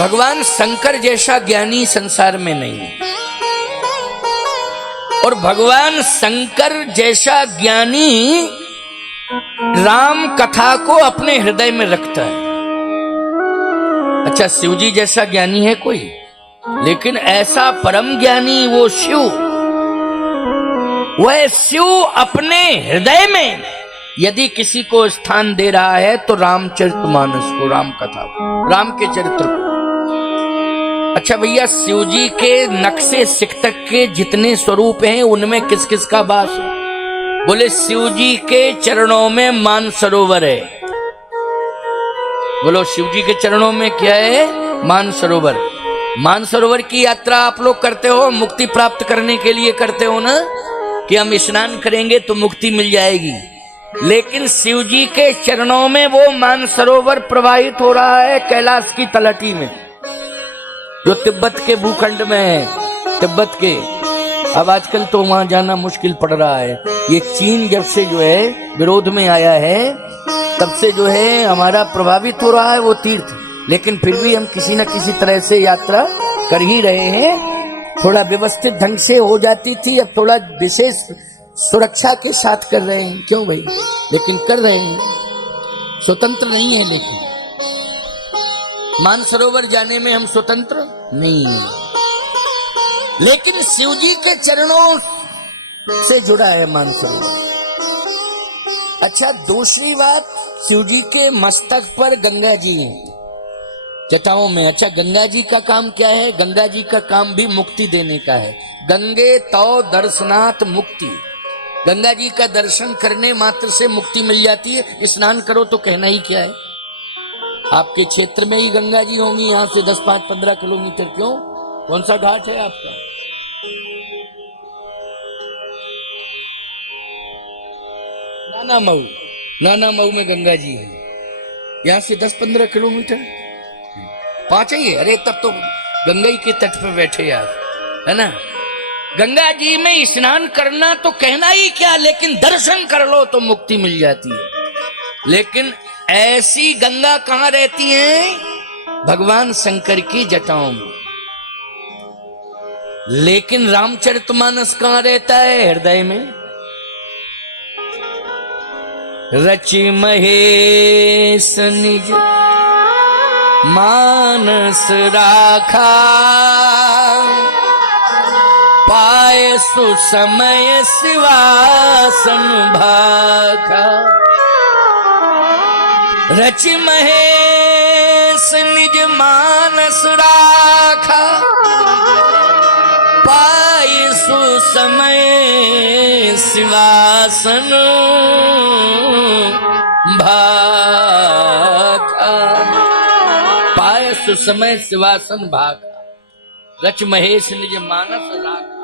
भगवान शंकर जैसा ज्ञानी संसार में नहीं है, और भगवान शंकर जैसा ज्ञानी राम कथा को अपने हृदय में रखता है। अच्छा, शिव जी जैसा ज्ञानी है कोई, लेकिन ऐसा परम ज्ञानी वो शिव, वह शिव अपने हृदय में यदि किसी को स्थान दे रहा है तो रामचरितमानस को, राम कथा को, राम के चरित्र को। अच्छा भैया, शिव जी के नक्शे सिकतक के जितने स्वरूप हैं उनमें किस किस का वास है? बोले शिव जी के चरणों में मानसरोवर है। बोलो शिव जी के चरणों में क्या है? मानसरोवर। मानसरोवर की यात्रा आप लोग करते हो, मुक्ति प्राप्त करने के लिए करते हो ना, कि हम स्नान करेंगे तो मुक्ति मिल जाएगी। लेकिन शिव जी के चरणों में वो मानसरोवर प्रवाहित हो रहा है कैलाश की तलहटी में, जो तिब्बत के भूखंड में है, तिब्बत के। अब आजकल तो वहां जाना मुश्किल पड़ रहा है। ये चीन जब से जो है विरोध में आया है, तब से जो है हमारा प्रभावित हो रहा है वो तीर्थ। लेकिन फिर भी हम किसी न किसी तरह से यात्रा कर ही रहे हैं। थोड़ा व्यवस्थित ढंग से हो जाती थी, अब थोड़ा विशेष सुरक्षा के साथ कर रहे हैं। क्यों भाई? लेकिन कर रहे हैं, स्वतंत्र नहीं है। लेकिन मानसरोवर जाने में हम स्वतंत्र नहीं है, लेकिन शिव जी के चरणों से जुड़ा है मानसरोवर। अच्छा, दूसरी बात, शिव जी के मस्तक पर गंगा जी हैं, जटाओं में। अच्छा, गंगा जी का काम क्या है? गंगा जी का काम भी मुक्ति देने का है। गंगे तौ दर्शनात् मुक्ति। गंगा जी का दर्शन करने मात्र से मुक्ति मिल जाती है। स्नान करो तो कहना ही क्या है। आपके क्षेत्र में ही गंगा जी होंगी, यहां से 10, 5, 15 किलोमीटर। क्यों? कौन सा घाट है आपका? नाना मऊ। नाना मऊ में गंगा जी है, यहां से 10-15 किलोमीटर, 5 ही है। अरे तब तो गंगा ही के तट पे बैठे आप, है ना। गंगा जी में स्नान करना तो कहना ही क्या, लेकिन दर्शन कर लो तो मुक्ति मिल जाती है। लेकिन ऐसी गंगा कहां रहती है? भगवान शंकर की जटाओं में। लेकिन रामचरितमानस कहां रहता है? हृदय में। रचि महेश निज मानस राखा, पाए सुसमय शिवासन भाखा। रचि महेश निज मानस राखा, पाए सुसमय शिवासन भाखा। पाए सुसमय शिवासन भाखा, रच महेश निज मानस राखा।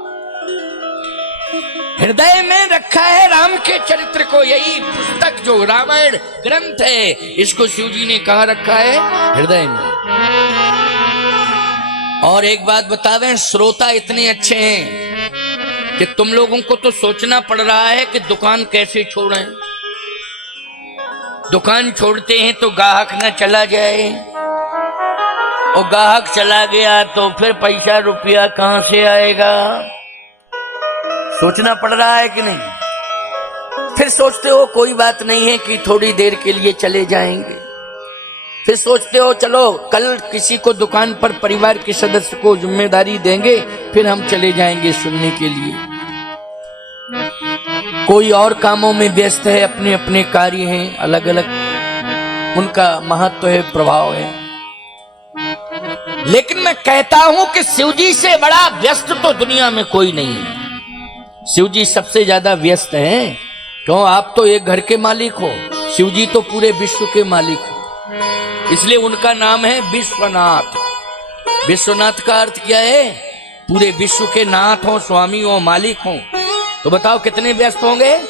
हृदय में रखा है राम के चरित्र को। यही पुस्तक जो रामायण ग्रंथ है, इसको शिव जी ने कहाँ रखा है? हृदय में। और एक बात बतावें, श्रोता इतने अच्छे हैं कि तुम लोगों को तो सोचना पड़ रहा है कि दुकान कैसे छोड़ें। दुकान छोड़ते हैं तो ग्राहक न चला जाए, और ग्राहक चला गया तो फिर पैसा रुपया कहां से आएगा? सोचना पड़ रहा है कि नहीं? फिर सोचते हो कोई बात नहीं है कि थोड़ी देर के लिए चले जाएंगे। फिर सोचते हो चलो कल किसी को दुकान पर परिवार के सदस्य को जिम्मेदारी देंगे, फिर हम चले जाएंगे सुनने के लिए। कोई और कामों में व्यस्त है, अपने अपने कार्य हैं, अलग अलग उनका महत्व है, प्रभाव है। लेकिन मैं कहता हूं कि शिव जी से बड़ा व्यस्त तो दुनिया में कोई नहीं है। शिव जी सबसे ज्यादा व्यस्त हैं। क्यों? आप तो एक घर के मालिक हो, शिव जी तो पूरे विश्व के मालिक हो। इसलिए उनका नाम है विश्वनाथ। विश्वनाथ का अर्थ क्या है? पूरे विश्व के नाथ हो, स्वामी हो, मालिक हो। तो बताओ कितने व्यस्त होंगे?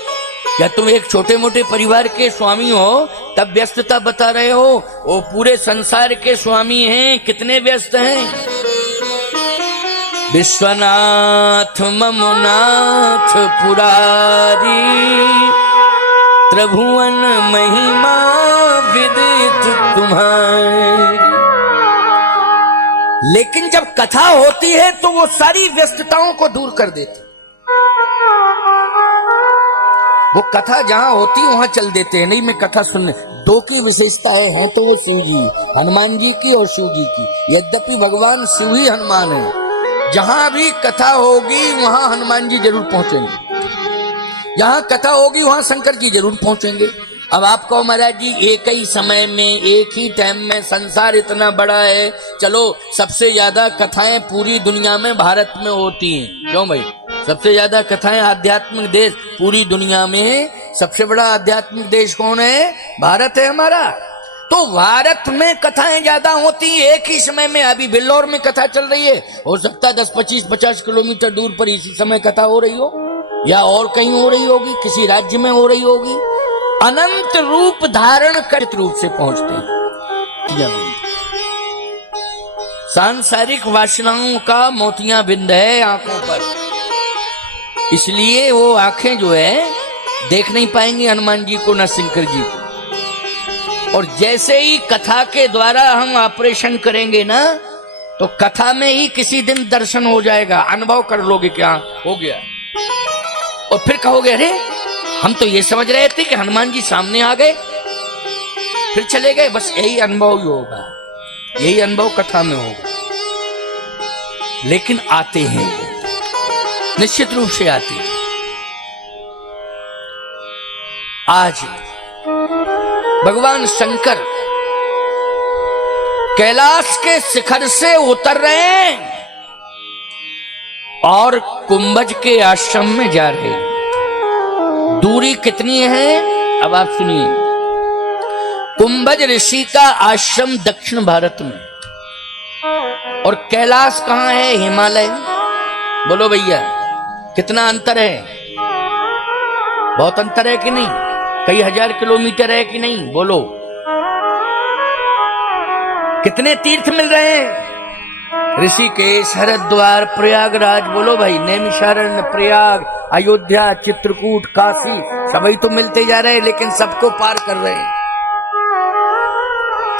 क्या तुम एक छोटे मोटे परिवार के स्वामी हो तब व्यस्तता बता रहे हो? वो पूरे संसार के स्वामी हैं, कितने व्यस्त हैं। विश्वनाथ ममुनाथ पुरारी, त्रिभुवन महिमा विदित तुम्हारी। लेकिन जब कथा होती है तो वो सारी व्यस्तताओं को दूर कर देते। वो कथा जहां होती है वहां चल देते हैं, नहीं मैं कथा सुनने। दो की विशेषताएं हैं तो वो शिव जी, हनुमान जी की और शिव जी की। यद्यपि भगवान शिव ही हनुमान है। जहां भी कथा होगी वहां हनुमान जी जरूर पहुंचेंगे, जहां कथा होगी वहां शंकर जी जरूर पहुंचेंगे। अब आप कहो महाराज जी एक ही समय में एक ही टाइम में संसार इतना बड़ा है, चलो सबसे ज्यादा कथाएं पूरी दुनिया में भारत में होती हैं। क्यों भाई? सबसे ज्यादा कथाएं आध्यात्मिक देश पूरी दुनिया में, सबसे बड़ा आध्यात्मिक देश कौन है? भारत है हमारा। तो भारत में कथाएं ज्यादा होती हैं एक ही समय में। अभी बिल्लौर में कथा चल रही है, हो सकता है 10, 25, 50 किलोमीटर दूर पर इसी समय कथा हो रही हो, या और कहीं हो रही होगी, किसी राज्य में हो रही होगी। अनंत रूप धारण कर रूप से पहुंचते हैं। सांसारिक वासनाओं का मोतियां बिंद है आंखों पर, इसलिए वो आंखें जो है देख नहीं पाएंगी हनुमान जी को न शंकर जी को। और जैसे ही कथा के द्वारा हम ऑपरेशन करेंगे ना, तो कथा में ही किसी दिन दर्शन हो जाएगा, अनुभव कर लोगे क्या हो गया। और फिर कहोगे अरे हम तो ये समझ रहे थे कि हनुमान जी सामने आ गए फिर चले गए। बस यही अनुभव ही होगा, यही अनुभव कथा में होगा। लेकिन आते हैं, निश्चित रूप से आते हैं। आज भगवान शंकर कैलाश के शिखर से उतर रहे हैं और कुंभज के आश्रम में जा रहे हैं। दूरी कितनी है अब आप सुनिए। कुंभज ऋषि का आश्रम दक्षिण भारत में, और कैलाश कहां है? हिमालय। बोलो भैया कितना अंतर है? बहुत अंतर है कि नहीं? कई हजार किलोमीटर है कि नहीं? बोलो कितने तीर्थ मिल रहे हैं? ऋषिकेश, हरिद्वार, प्रयागराज, बोलो भाई, नैमिषारण्य, प्रयाग, अयोध्या, चित्रकूट, काशी, सभी तो मिलते जा रहे हैं। लेकिन सबको पार कर रहे हैं।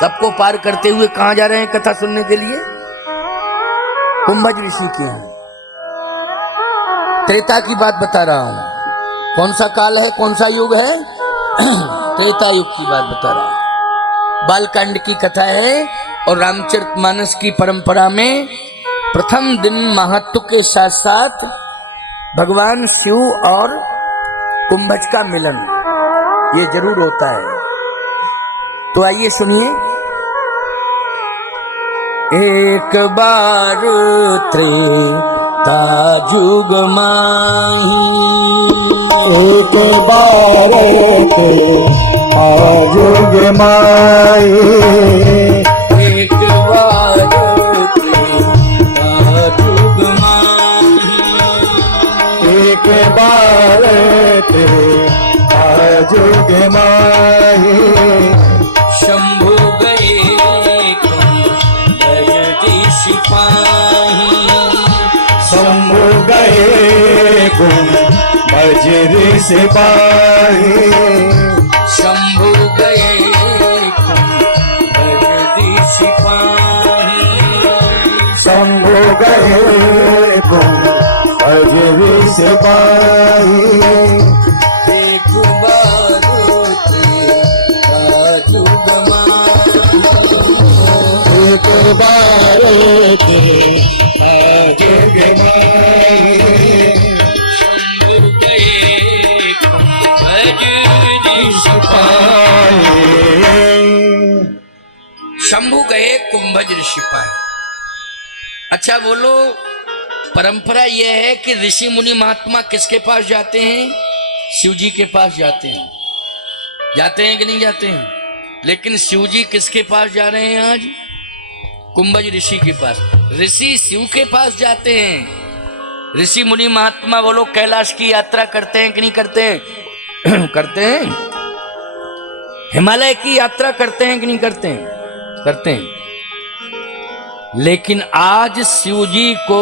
सबको पार करते हुए कहां जा रहे हैं कथा सुनने के लिए? कुंभज ऋषि के हैं। त्रेता की बात बता रहा हूं। कौन सा काल है, कौन सा युग है? त्रेता युग की बात बता रहा हूं। बालकांड की कथा है और रामचरितमानस की परंपरा में प्रथम दिन महत्व के साथ साथ भगवान शिव और कुंभज का मिलन ये जरूर होता है। तो आइए सुनिए। एक बार त्रेता जुग माही, एक बार त्रेता जुग माही, एक बार त्रेता जुग माही, एक बार त्रेता जुग माही, शंभु गए कुंभज सिपाही, शंभु गए कुंभज सिपाही, शंभु गए कुंभज सिपाही, शंभु गए कुंभज सिपाही, एक बार त्रेता जुग माही, एक बार त्रेता जुग माही, शंभु गए कुंभज सिपाही, शंभु गए कुंभज ऋषि पाए। अच्छा बोलो, परंपरा यह है कि ऋषि मुनि महात्मा किसके पास जाते हैं? शिव जी के पास जाते हैं। जाते हैं कि नहीं जाते हैं? लेकिन शिव जी किसके पास जा रहे हैं आज? कुंभज ऋषि के पास। ऋषि शिव के पास जाते हैं। ऋषि मुनि महात्मा बोलो कैलाश की यात्रा करते हैं कि नहीं करते हैं? करते हैं। हिमालय की यात्रा करते हैं कि नहीं करते हैं? करते हैं। लेकिन आज शिव जी को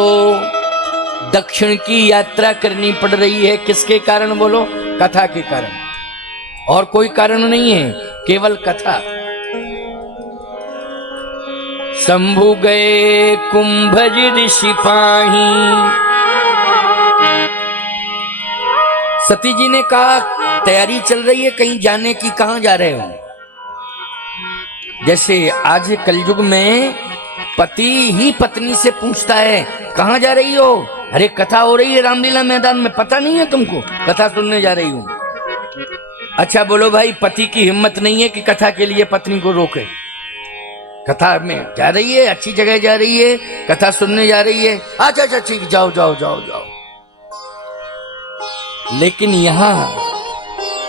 दक्षिण की यात्रा करनी पड़ रही है। किसके कारण बोलो? कथा के कारण। और कोई कारण नहीं है, केवल कथा। शंभु गए कुंभज ऋषि पाही। सती जी ने कहा तैयारी चल रही है कहीं जाने की, कहां जा रहे हो? जैसे आज कलयुग में पति ही पत्नी से पूछता है कहां जा रही हो? अरे कथा हो रही है रामलीला मैदान में, पता नहीं है तुमको? कथा सुनने जा रही हूं। अच्छा बोलो भाई, पति की हिम्मत नहीं है कि कथा के लिए पत्नी को रोके? कथा में जा रही है, अच्छी जगह जा रही है, कथा सुनने जा रही है, अच्छा अच्छा ठीक, जाओ जाओ जाओ जाओ। लेकिन यहां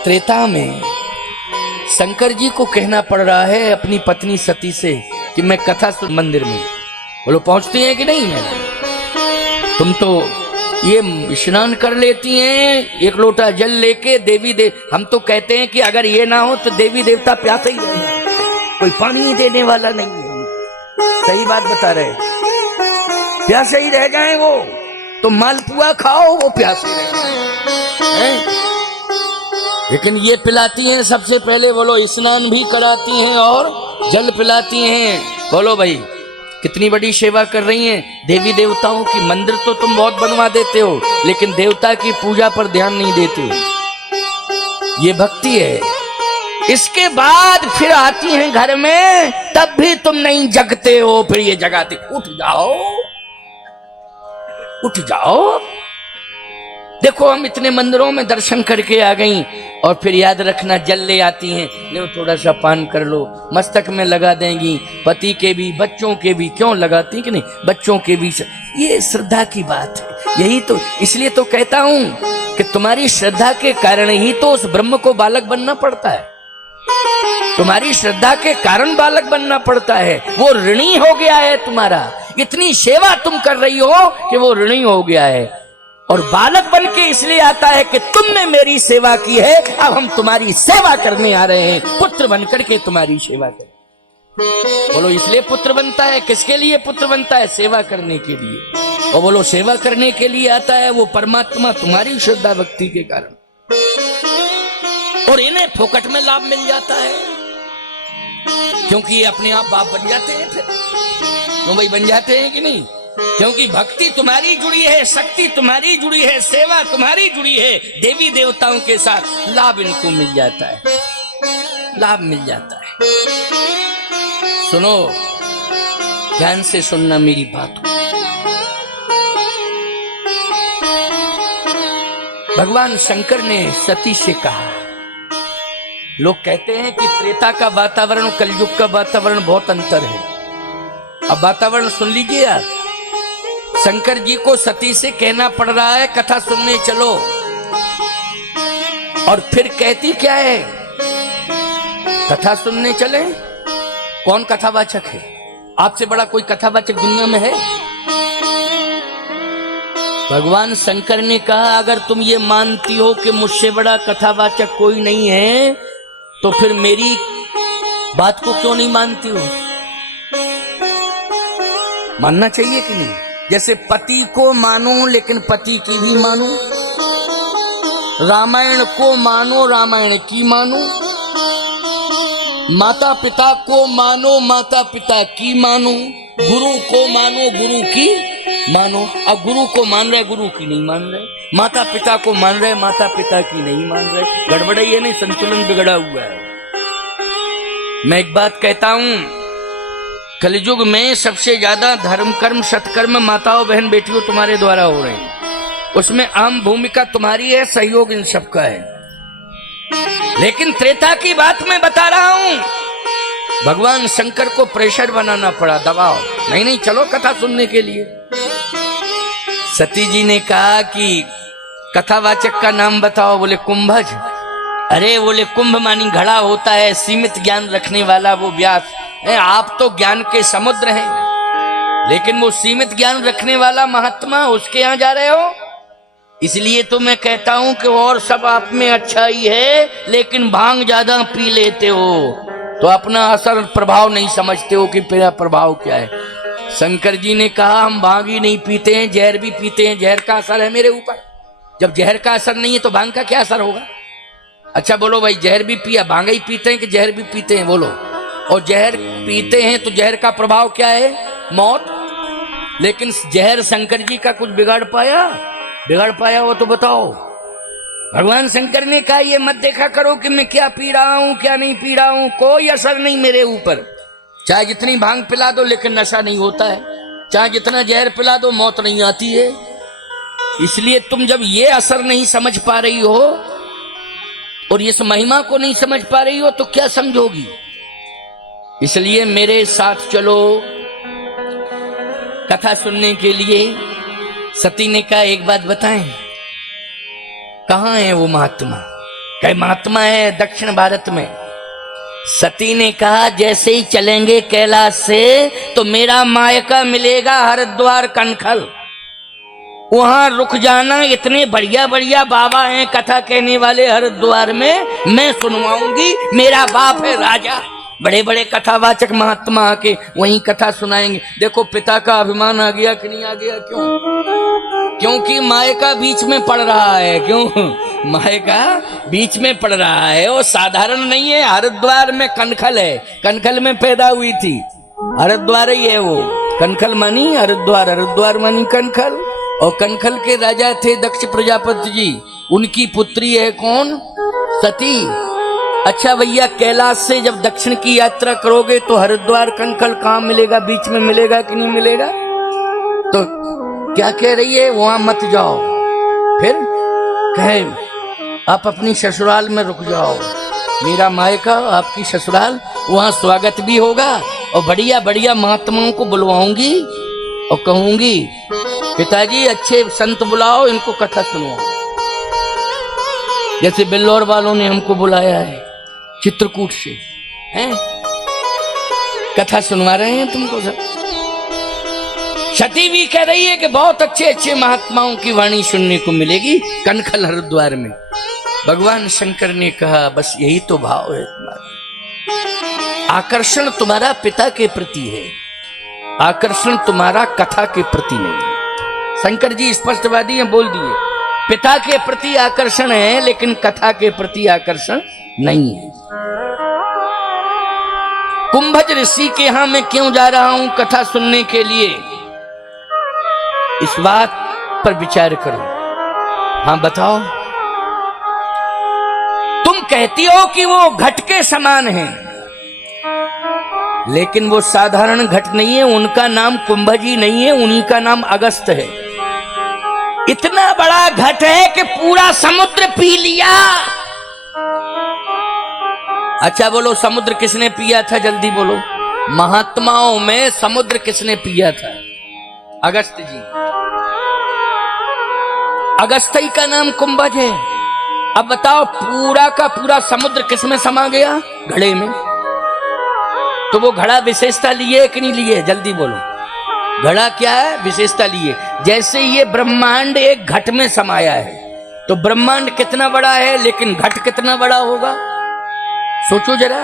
त्रेता में शंकर जी को कहना पड़ रहा है अपनी पत्नी सती से कि मैं कथा सुन मंदिर में। बोलो पहुंचती हैं कि नहीं? मैं तुम तो ये स्नान कर लेती हैं एक लोटा जल लेके, देवी हम तो कहते हैं कि अगर ये ना हो तो देवी देवता प्यासे ही रहे, कोई पानी ही देने वाला नहीं है। सही बात बता रहे, प्यासे ही रह जाए वो, तो मालपुआ खाओ वो प्यासे रहे। लेकिन ये पिलाती हैं सबसे पहले, बोलो स्नान भी कराती हैं और जल पिलाती हैं। बोलो भाई कितनी बड़ी सेवा कर रही हैं देवी देवताओं की। मंदिर तो तुम बहुत बनवा देते हो, लेकिन देवता की पूजा पर ध्यान नहीं देते हो। ये भक्ति है। इसके बाद फिर आती हैं घर में, तब भी तुम नहीं जगते हो, फिर ये जगाते, उठ जाओ उठ जाओ। देखो हम इतने मंदिरों में दर्शन करके आ गई, और फिर याद रखना जल ले आती हैं, ले थोड़ा सा पान कर लो, मस्तक में लगा देंगी, पति के भी बच्चों के भी, क्यों लगाती कि नहीं, बच्चों के भी। ये श्रद्धा की बात है। यही तो, इसलिए तो कहता हूं कि तुम्हारी श्रद्धा के कारण ही तो उस ब्रह्म को बालक बनना पड़ता है। तुम्हारी श्रद्धा के कारण बालक बनना पड़ता है। वो ऋणी हो गया है तुम्हारा, इतनी सेवा तुम कर रही हो कि वो ऋणी हो गया है। और बालक बन के इसलिए आता है कि तुमने मेरी सेवा की है, अब हम तुम्हारी सेवा करने आ रहे हैं, पुत्र बन करके तुम्हारी सेवा करें। बोलो इसलिए पुत्र बनता है। किसके लिए पुत्र बनता है? सेवा करने के लिए। और बोलो सेवा करने के लिए आता है वो परमात्मा तुम्हारी श्रद्धा भक्ति के कारण। और इन्हें फोकट में लाभ मिल जाता है, क्योंकि ये अपने आप बाप बन जाते हैं। फिर तो भाई बन जाते हैं कि नहीं? क्योंकि भक्ति तुम्हारी जुड़ी है, शक्ति तुम्हारी जुड़ी है, सेवा तुम्हारी जुड़ी है देवी देवताओं के साथ। लाभ इनको मिल जाता है, लाभ मिल जाता है। सुनो, ध्यान से सुनना मेरी बात को। भगवान शंकर ने सती से कहा, लोग कहते हैं कि त्रेता का वातावरण कलयुग का वातावरण बहुत अंतर है। अब वातावरण सुन लीजिए यार। शंकर जी को सती से कहना पड़ रहा है कथा सुनने चलो, और फिर कहती क्या है? कथा सुनने चले? कौन कथावाचक है? आपसे बड़ा कोई कथावाचक दुनिया में है? भगवान शंकर ने कहा अगर तुम ये मानती हो कि मुझसे बड़ा कथावाचक कोई नहीं है, तो फिर मेरी बात को क्यों नहीं मानती हो? मानना चाहिए कि नहीं? जैसे पति को मानो लेकिन पति की भी मानो, रामायण को मानो रामायण की मानो, माता पिता को मानो माता पिता की मानो, गुरु को मानो गुरु की मानो। अब गुरु को मान रहे, गुरु की नहीं मान रहे, माता पिता को मान रहे, माता पिता की नहीं मान रहे। गड़बड़ है नहीं, संतुलन बिगड़ा हुआ है। मैं एक बात कहता हूं, कलयुग में सबसे ज्यादा धर्म कर्म सत्कर्म माताओं बहन बेटियों तुम्हारे द्वारा हो रहे हैं। उसमें अहम भूमिका तुम्हारी है, सहयोग इन सबका है। लेकिन त्रेता की बात मैं बता रहा हूं, भगवान शंकर को प्रेशर बनाना पड़ा, दबाव। नहीं नहीं चलो कथा सुनने के लिए। सती जी ने कहा कि कथावाचक का नाम बताओ। बोले कुंभज। अरे बोले कुंभ मानी घड़ा होता है, सीमित ज्ञान रखने वाला वो व्यास। आप तो ज्ञान के समुद्र हैं, लेकिन वो सीमित ज्ञान रखने वाला महात्मा, उसके यहां जा रहे हो। इसलिए तो मैं कहता हूं कि और सब आप में अच्छा ही है, लेकिन भांग ज्यादा पी लेते हो तो अपना असर प्रभाव नहीं समझते हो कि मेरा प्रभाव क्या है। शंकर जी ने कहा हम भांग ही नहीं पीते हैं, जहर भी पीते हैं, जहर का असर है मेरे ऊपर। जब जहर का असर नहीं है तो भांग का क्या असर होगा? अच्छा बोलो भाई, जहर भी पिया, भांग ही पीते हैं कि जहर भी पीते हैं? बोलो। और जहर पीते हैं तो जहर का प्रभाव क्या है? मौत। लेकिन जहर शंकर जी का कुछ बिगाड़ पाया हो तो बताओ। भगवान शंकर ने कहा ये मत देखा करो कि मैं क्या पी रहा हूं क्या नहीं पी रहा हूं, कोई असर नहीं मेरे ऊपर। चाहे जितनी भांग पिला दो लेकिन नशा नहीं होता है, चाहे जितना जहर पिला दो मौत नहीं आती है। इसलिए तुम जब ये असर नहीं समझ पा रही हो और इस महिमा को नहीं समझ पा रही हो तो क्या समझोगी? इसलिए मेरे साथ चलो कथा सुनने के लिए। सती ने कहा एक बात बताएं, कहां है वो महात्मा? कहे महात्मा है दक्षिण भारत में। सती ने कहा जैसे ही चलेंगे कैलाश से तो मेरा मायका मिलेगा हरिद्वार कनखल, वहां रुक जाना। इतने बढ़िया बढ़िया बाबा हैं कथा कहने वाले हरिद्वार में, मैं सुनवाऊंगी। मेरा बाप है राजा, बड़े बड़े कथावाचक महात्मा आके वहीं कथा सुनाएंगे। देखो पिता का अभिमान आ गया कि नहीं आ गया? क्यों? क्योंकि मायका बीच में पड़ रहा है। क्यों? मायका बीच में पड़ रहा है। वो साधारण नहीं है, हरिद्वार में कनखल है, कनखल में पैदा हुई थी, हरिद्वार ही है वो। कनखल मानी हरिद्वार, हरिद्वार मानी कनखल। और कनखल के राजा थे दक्ष प्रजापति जी, उनकी पुत्री है कौन? सती। अच्छा भैया, कैलाश से जब दक्षिण की यात्रा करोगे तो हरिद्वार कनखल कहाँ मिलेगा? बीच में मिलेगा कि नहीं मिलेगा? तो क्या कह रही है? वहां मत जाओ। फिर कहे आप अपनी ससुराल में रुक जाओ, मेरा मायका आपकी ससुराल, वहां स्वागत भी होगा और बढ़िया बढ़िया महात्माओं को बुलवाऊंगी और कहूंगी पिताजी अच्छे संत बुलाओ, इनको कथा सुनवाओ। जैसे बिल्लौर वालों ने हमको बुलाया है चित्रकूट से, हैं कथा सुनवा रहे हैं तुमको सब। सती भी कह रही है कि बहुत अच्छे अच्छे महात्माओं की वाणी सुनने को मिलेगी कनखल हरिद्वार में। भगवान शंकर ने कहा बस यही तो भाव है तुम्हारा, आकर्षण तुम्हारा पिता के प्रति है, आकर्षण तुम्हारा कथा के प्रति नहीं है। शंकर जी स्पष्टवादी हैं, बोल दिए पिता के प्रति आकर्षण है लेकिन कथा के प्रति आकर्षण नहीं है। कुंभज ऋषि के यहां मैं क्यों जा रहा हूं कथा सुनने के लिए, इस बात पर विचार करो। हां बताओ, तुम कहती हो कि वो घट के समान है, लेकिन वो साधारण घट नहीं है, उनका नाम कुंभज ही नहीं है, उन्हीं का नाम अगस्त है। इतना बड़ा घट है कि पूरा समुद्र पी लिया। अच्छा बोलो, समुद्र किसने पिया था? जल्दी बोलो, महात्माओं में समुद्र किसने पिया था? अगस्त जी। अगस्त ही का नाम कुंभज है। अब बताओ पूरा का पूरा समुद्र किसमें समा गया? घड़े में। तो वो घड़ा विशेषता लिए कि नहीं लिए? जल्दी बोलो, घड़ा क्या है? विशेषता लिए। जैसे ये ब्रह्मांड एक घट में समाया है, तो ब्रह्मांड कितना बड़ा है लेकिन घट कितना बड़ा होगा? सोचो जरा।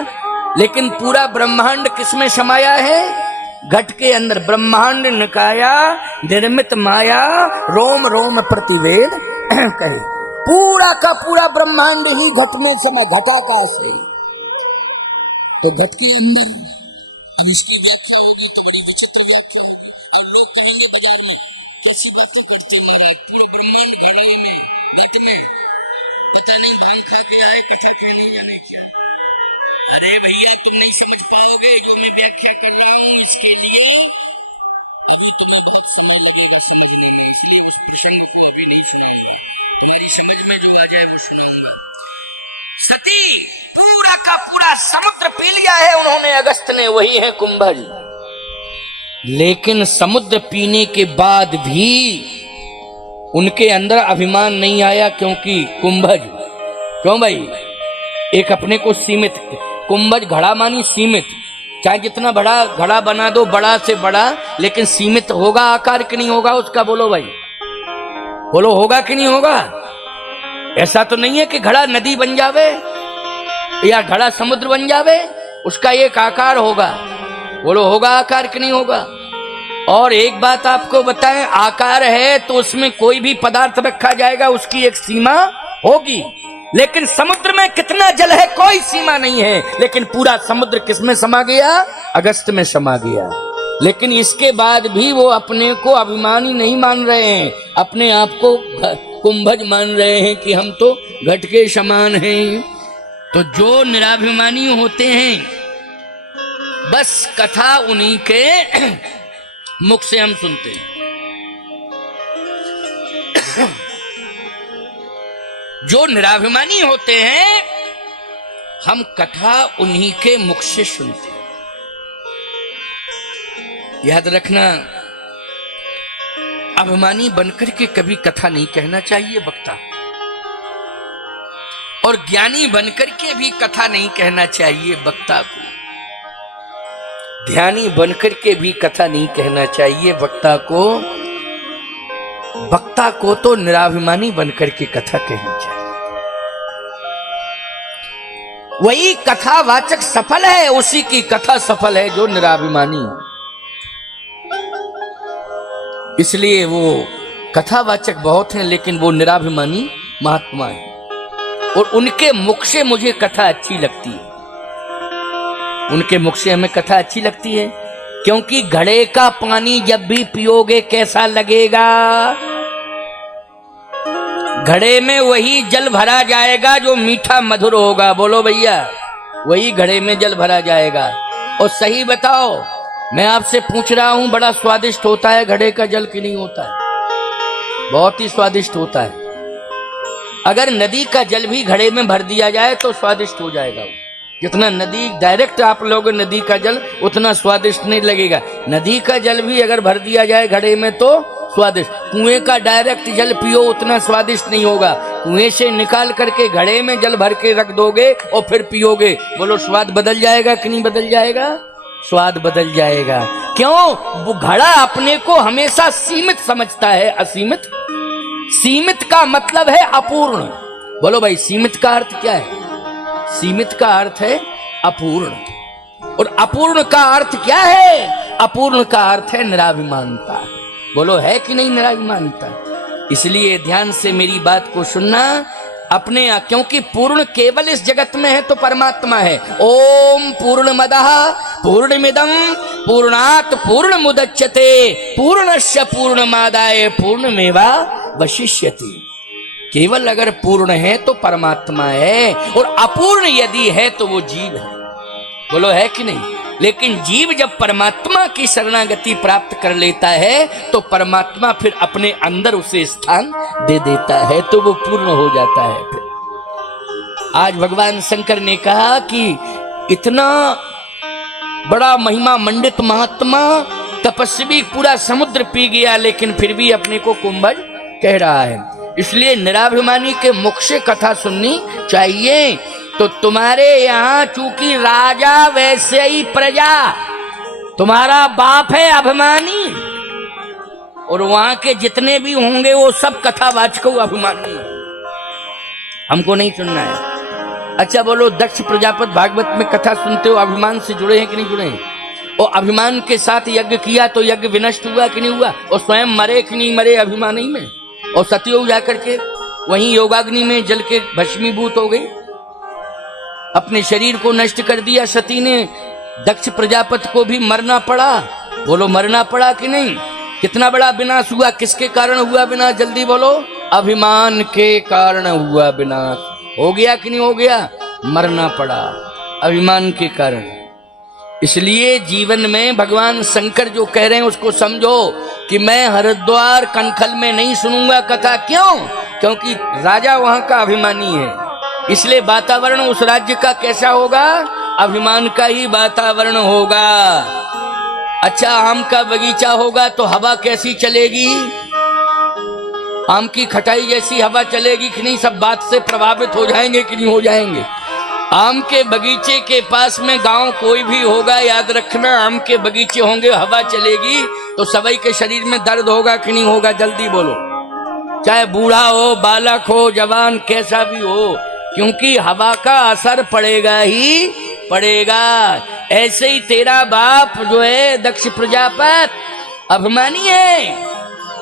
लेकिन पूरा ब्रह्मांड किसमें समाया है? घट के अंदर। ब्रह्मांड निकाया निर्मित माया रोम रोम प्रतिवेद कहे, पूरा का पूरा ब्रह्मांड ही घट में समा, घटाकाश है। तो घट के अंदर इसकी व्याख्या होगी तो बड़ी विचित्र व्याख्या, और लोग ऐसी बातें करते हैं ब्रह्मांड घड़े में इतना पता नहीं कौन खा के आए, कथा नहीं जाने क्या। अरे भैया तुम नहीं समझ पाओगे जो मैं व्याख्या कर रहा हूँ, इसके लिए अभी तुम्हें बहुत समय लगेगा समझने में, इसलिए उस प्रसंग को अभी नहीं सुनाऊंगा, तुम्हारी समझ में जो आ जाए वो सुनाऊंगा। सती पूरा का पूरा समुद्र पी लिया है उन्होंने, अगस्त ने, वही है कुंभज। लेकिन समुद्र पीने के बाद भी उनके अंदर अभिमान नहीं आया, क्योंकि कुंभज, क्यों भाई, एक अपने को सीमित, कुंभज घड़ा मानी सीमित, चाहे जितना बड़ा घड़ा बना दो, बड़ा से बड़ा, लेकिन सीमित होगा आकार कि नहीं होगा उसका? बोलो भाई, बोलो होगा कि नहीं होगा? ऐसा तो नहीं है कि घड़ा नदी बन जावे या घड़ा समुद्र बन जावे, उसका एक आकार होगा। बोलो होगा आकार कि नहीं होगा? और एक बात आपको बताएं, आकार है तो उसमें कोई भी पदार्थ रखा जाएगा, उसकी एक सीमा होगी। लेकिन समुद्र में कितना जल है कोई सीमा नहीं है, लेकिन पूरा समुद्र किसमें समा गया? अगस्त में समा गया। लेकिन इसके बाद भी वो अपने को अभिमानी नहीं मान रहे हैं, अपने आप को कुंभज मान रहे हैं कि हम तो घट के समान हैं। तो जो निराभिमानी होते हैं, बस कथा उन्हीं के मुख से हम सुनते हैं। जो निराभिमानी होते हैं, हम कथा उन्हीं के मुख से सुनते हैं। याद रखना, अभिमानी बनकर के कभी कथा नहीं कहना चाहिए वक्ता, और ज्ञानी बनकर के भी कथा नहीं कहना चाहिए वक्ता को, ध्यानी बनकर के भी कथा नहीं कहना चाहिए वक्ता को। वक्ता को तो निराभिमानी बनकर के कथा कहनी चाहिए। वही कथावाचक सफल है, उसी की कथा सफल है जो निराभिमानी है। इसलिए वो कथावाचक बहुत हैं, लेकिन वो निराभिमानी महात्मा है, और उनके मुख से मुझे कथा अच्छी लगती है। उनके मुख से हमें कथा अच्छी लगती है, क्योंकि घड़े का पानी जब भी पियोगे कैसा लगेगा? घड़े में वही जल भरा जाएगा जो मीठा मधुर होगा। बोलो भैया, वही घड़े में जल भरा जाएगा। और सही बताओ, मैं आपसे पूछ रहा हूं, बड़ा स्वादिष्ट होता है घड़े का जल कि नहीं होता है? बहुत ही स्वादिष्ट होता है। अगर नदी का जल भी घड़े में भर दिया जाए तो स्वादिष्ट हो जाएगा वो। जितना नदी डायरेक्ट आप लोग नदी का जल, उतना स्वादिष्ट नहीं लगेगा। नदी का जल भी अगर भर दिया जाए घड़े में तो स्वादिष्ट। कुएं का डायरेक्ट जल पियो उतना स्वादिष्ट नहीं होगा। कुएं से निकाल करके घड़े में जल भर के रख दोगे और फिर पियोगे, बोलो स्वाद बदल जाएगा कि नहीं बदल जाएगा? स्वाद बदल जाएगा। क्यों? वो घड़ा अपने को हमेशा सीमित समझता है, असीमित। सीमित का मतलब है अपूर्ण। बोलो भाई, सीमित का अर्थ क्या है? सीमित का अर्थ है अपूर्ण, और अपूर्ण का अर्थ क्या है? अपूर्ण का अर्थ है निराभिमानता। बोलो, है कि नहीं निराभिमानता? इसलिए ध्यान से मेरी बात को सुनना अपने, क्योंकि पूर्ण केवल इस जगत में है तो परमात्मा है। ओम पूर्णमदः पूर्णमिदं पूर्णात् पूर्णमुदच्यते पूर्णस्य पूर्णमादाय पूर्णमेवावशिष्यति। केवल अगर पूर्ण है तो परमात्मा है, और अपूर्ण यदि है तो वो जीव है। बोलो, है कि नहीं? लेकिन जीव जब परमात्मा की शरणागति प्राप्त कर लेता है तो परमात्मा फिर अपने अंदर उसे स्थान दे देता है, तो वो पूर्ण हो जाता है। फिर आज भगवान शंकर ने कहा कि इतना बड़ा महिमा मंडित महात्मा तपस्वी पूरा समुद्र पी गया, लेकिन फिर भी अपने को कुंभज कह रहा है। इसलिए निराभिमानी के मुख से कथा सुननी चाहिए। तो तुम्हारे यहाँ चूंकि राजा वैसे ही प्रजा, तुम्हारा बाप है अभिमानी, और वहां के जितने भी होंगे वो सब कथावाचक अभिमानी। हमको नहीं सुनना है। अच्छा बोलो, दक्ष प्रजापति भागवत में कथा सुनते हो, अभिमान से जुड़े हैं कि नहीं जुड़े हैं? और अभिमान के साथ यज्ञ किया तो यज्ञ विनष्ट हुआ कि नहीं हुआ? और स्वयं मरे कि नहीं मरे अभिमान ही में? और सतयुग जाकर के वहीं योगाग्नि में जल के भस्मीभूत हो गई, अपने शरीर को नष्ट कर दिया सती ने। दक्ष प्रजापति को भी मरना पड़ा। बोलो, मरना पड़ा कि नहीं? कितना बड़ा विनाश हुआ? किसके कारण हुआ विनाश? जल्दी बोलो। अभिमान के कारण हुआ विनाश। हो गया कि नहीं हो गया? मरना पड़ा अभिमान के कारण। इसलिए जीवन में भगवान शंकर जो कह रहे हैं उसको समझो कि मैं हरिद्वार कनखल में नहीं सुनूंगा कथा। क्यों? क्योंकि राजा वहां का अभिमानी है, इसलिए वातावरण उस राज्य का कैसा होगा? अभिमान का ही वातावरण होगा। अच्छा, आम का बगीचा होगा तो हवा कैसी चलेगी? आम की खटाई जैसी हवा चलेगी कि नहीं? सब बात से प्रभावित हो जाएंगे कि नहीं हो जाएंगे? आम के बगीचे के पास में गांव कोई भी होगा, याद रखना, आम के बगीचे होंगे, हवा चलेगी तो सभी के शरीर में दर्द होगा कि नहीं होगा? जल्दी बोलो। चाहे बूढ़ा हो, बालक हो, जवान, कैसा भी हो, क्योंकि हवा का असर पड़ेगा ही पड़ेगा। ऐसे ही तेरा बाप जो है दक्ष प्रजापति अभिमानी है,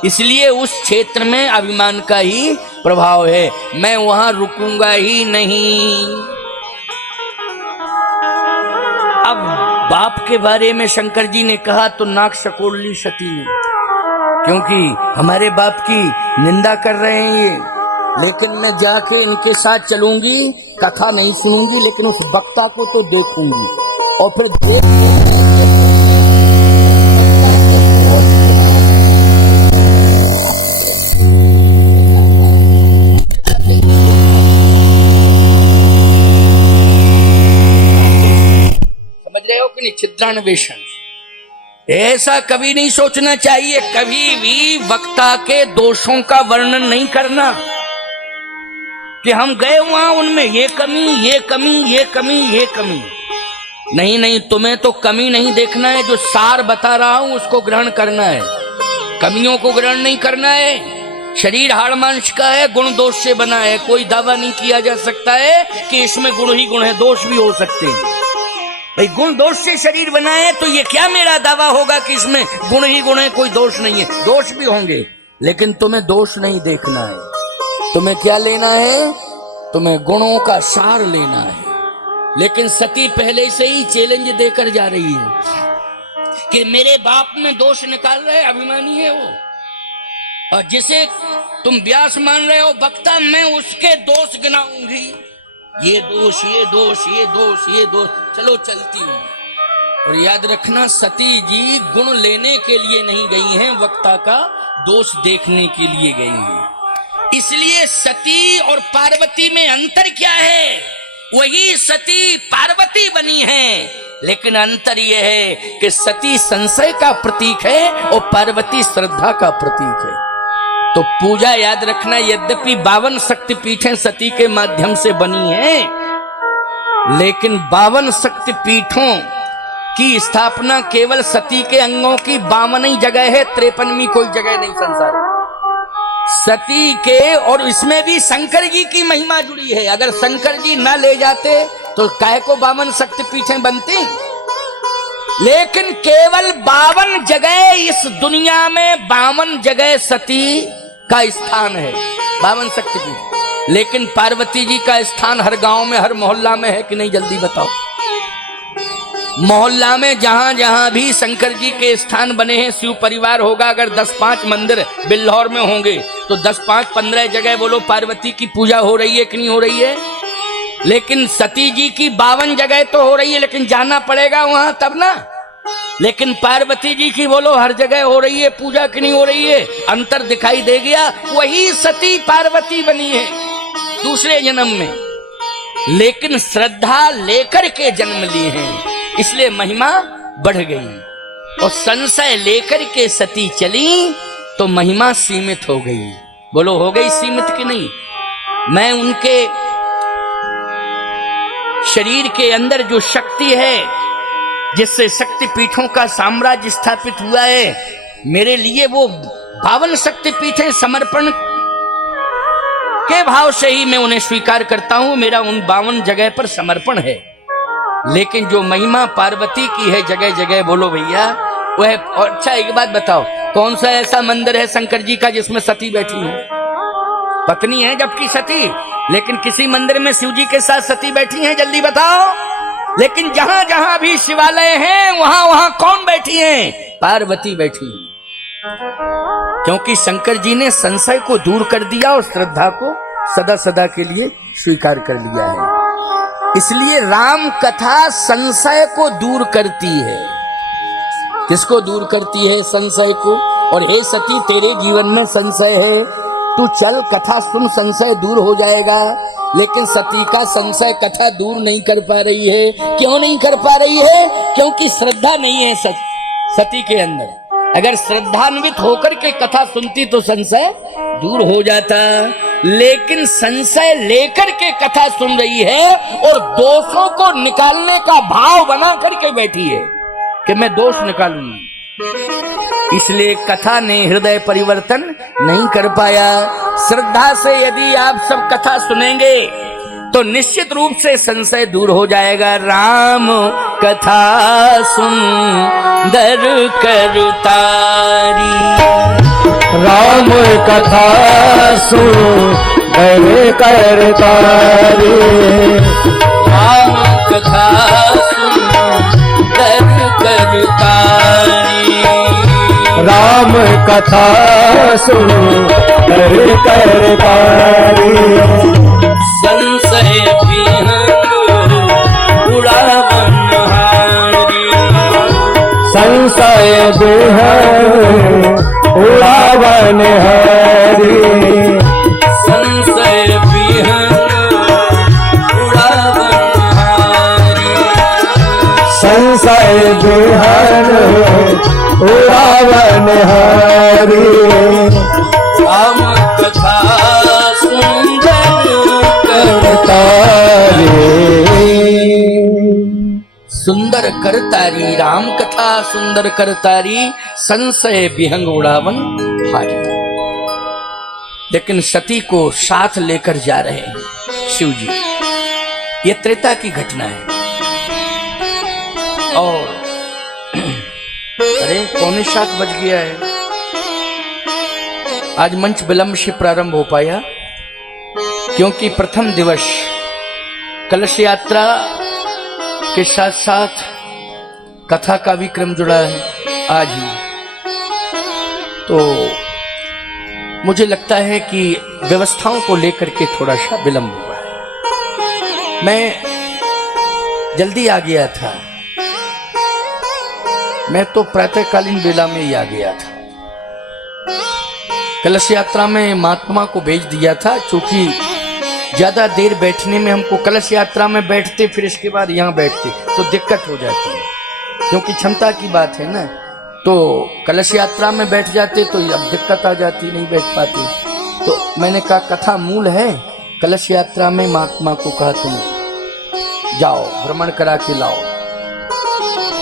इसलिए उस क्षेत्र में अभिमान का ही प्रभाव है, मैं वहां रुकूंगा ही नहीं। अब बाप के बारे में शंकर जी ने कहा तो नाक सकोड़ ली सती ने, क्योंकि हमारे बाप की निंदा कर रहे हैं ये। लेकिन मैं जाके इनके साथ चलूंगी, कथा नहीं सुनूंगी, लेकिन उस वक्ता को तो देखूंगी और फिर छिद्रान्वेषण। ऐसा कभी नहीं सोचना चाहिए, कभी भी वक्ता के दोषों का वर्णन नहीं करना कि हम गए वहां उनमें ये कमी, ये कमी, ये कमी, ये कमी। नहीं नहीं, तुम्हें तो कमी नहीं देखना है, जो सार बता रहा हूं उसको ग्रहण करना है, कमियों को ग्रहण नहीं करना है। शरीर हाड़ मांस का है, गुण दोष से बना है। कोई दावा नहीं किया जा सकता है कि इसमें गुण ही गुण है, दोष भी हो सकते हैं। भाई गुण दोष से शरीर बना है तो ये क्या मेरा दावा होगा कि इसमें गुण ही गुण है, कोई दोष नहीं है। दोष भी होंगे, लेकिन तुम्हें दोष नहीं देखना है। तुम्हें क्या लेना है? तुम्हें गुणों का सार लेना है। लेकिन सती पहले से ही चैलेंज देकर जा रही है कि मेरे बाप में दोष निकाल रहे, अभिमानी है वो, और जिसे तुम व्यास मान रहे हो वक्ता, मैं उसके दोष गिनाऊंगी। ये दोष, ये दोष, ये दोष, ये दोष, चलो चलती हूं। और याद रखना, सती जी गुण लेने के लिए नहीं गई हैं, वक्ता का दोष देखने के लिए गई हैं। इसलिए सती और पार्वती में अंतर क्या है? वही सती पार्वती बनी है, लेकिन अंतर यह है कि सती संशय का प्रतीक है और पार्वती श्रद्धा का प्रतीक है। तो पूजा याद रखना, यद्यपि 52 शक्तिपीठें सती के माध्यम से बनी हैं, लेकिन 52 शक्तिपीठों की स्थापना केवल सती के अंगों की 52 जगह है, 53वीं कोई जगह नहीं संसार में। सती के, और इसमें भी शंकर जी की महिमा जुड़ी है। अगर शंकर जी न ले जाते तो काहे को 52 शक्तिपीठें बनती। लेकिन केवल 52 जगह इस दुनिया में, 52 जगह सती का स्थान है, 52 शक्तिपीठ। लेकिन पार्वती जी का स्थान हर गांव में, हर मोहल्ला में है कि नहीं? जल्दी बताओ। मोहल्ला में जहां जहां भी शंकर जी के स्थान बने हैं, शिव परिवार होगा। अगर 10-5 मंदिर बिल्लौर में होंगे तो 10-5-15 जगह बोलो पार्वती की पूजा हो रही है कि नहीं हो रही है? लेकिन सती जी की 52 जगह तो हो रही है, लेकिन जाना पड़ेगा वहां तब ना। लेकिन पार्वती जी की बोलो हर जगह हो रही है पूजा कि नहीं हो रही है? अंतर दिखाई दे गया। वही सती पार्वती बनी है दूसरे जन्म में, लेकिन श्रद्धा लेकर के जन्म लिए हैं, इसलिए महिमा बढ़ गई। और संशय लेकर के सती चली तो महिमा सीमित हो गई। बोलो हो गई सीमित कि नहीं? मैं उनके शरीर के अंदर जो शक्ति है, जिससे शक्तिपीठों का साम्राज्य स्थापित हुआ है, मेरे लिए वो 52 शक्तिपीठें समर्पण के भाव से ही मैं उन्हें स्वीकार करता हूं। मेरा उन 52 जगह पर समर्पण है। लेकिन जो महिमा पार्वती की है जगह जगह, बोलो भैया वह। अच्छा एक बात बताओ, कौन सा ऐसा मंदिर है शंकर जी का जिसमें सती बैठी है? पत्नी है जबकि सती, लेकिन किसी मंदिर में शिव जी के साथ सती बैठी हैं? जल्दी बताओ। लेकिन जहां जहां भी शिवालय हैं, वहां वहां कौन बैठी हैं? पार्वती बैठी है। क्योंकि शंकर जी ने संशय को दूर कर दिया और श्रद्धा को सदा सदा के लिए स्वीकार कर लिया है। इसलिए राम कथा संशय को दूर करती है। किसको दूर करती है? संशय को। और हे सती, तेरे जीवन में संशय है, तू चल कथा सुन, संशय दूर हो जाएगा। लेकिन सती का संशय कथा दूर नहीं कर पा रही है। क्यों नहीं कर पा रही है? क्योंकि श्रद्धा नहीं है सती के अंदर। अगर श्रद्धान्वित होकर के कथा सुनती तो संशय दूर हो जाता। लेकिन संशय लेकर के कथा सुन रही है और दोषों को निकालने का भाव बना करके बैठी है कि मैं दोष निकालूंगी। इसलिए कथा ने हृदय परिवर्तन नहीं कर पाया। श्रद्धा से यदि आप सब कथा सुनेंगे तो निश्चित रूप से संशय दूर हो जाएगा। राम कथा सुंदर करतारी, राम कथा सुंदर करतारी राम कथा सुंदर करतारी राम कथा सुंदर करतारी संशय विहंग उड़ावन हारी संशय विहंग उड़ावन हरी संशय विहंग उड़ावन हारी संशय विहंग उड़ावन हरी राम कथा सुंदर करतारी सुंदर करतारी राम कथा सुंदर करतारी संशय विहंग उड़ावन हारी। लेकिन सती को साथ लेकर जा रहे हैं शिव जी। ये त्रेता की घटना है। और अरे 6:45 बज गया है। आज मंच विलंब से प्रारंभ हो पाया क्योंकि प्रथम दिवस कलश यात्रा के साथ साथ कथा का भी क्रम जुड़ा है आज ही। तो मुझे लगता है कि व्यवस्थाओं को लेकर के थोड़ा सा विलंब हुआ है। मैं जल्दी आ गया था। मैं तो प्रातःकालीन बेला में ही आ गया था। कलश यात्रा में महात्मा को भेज दिया था क्योंकि ज्यादा देर बैठने में हमको कलश यात्रा में बैठते फिर इसके बाद यहाँ बैठते तो दिक्कत हो जाती है क्योंकि क्षमता की बात है ना। तो कलश यात्रा में बैठ जाते तो अब दिक्कत आ जाती, नहीं बैठ पाते। तो मैंने कहा कथा मूल है। कलश यात्रा में महात्मा को कहा तुम जाओ भ्रमण करा के लाओ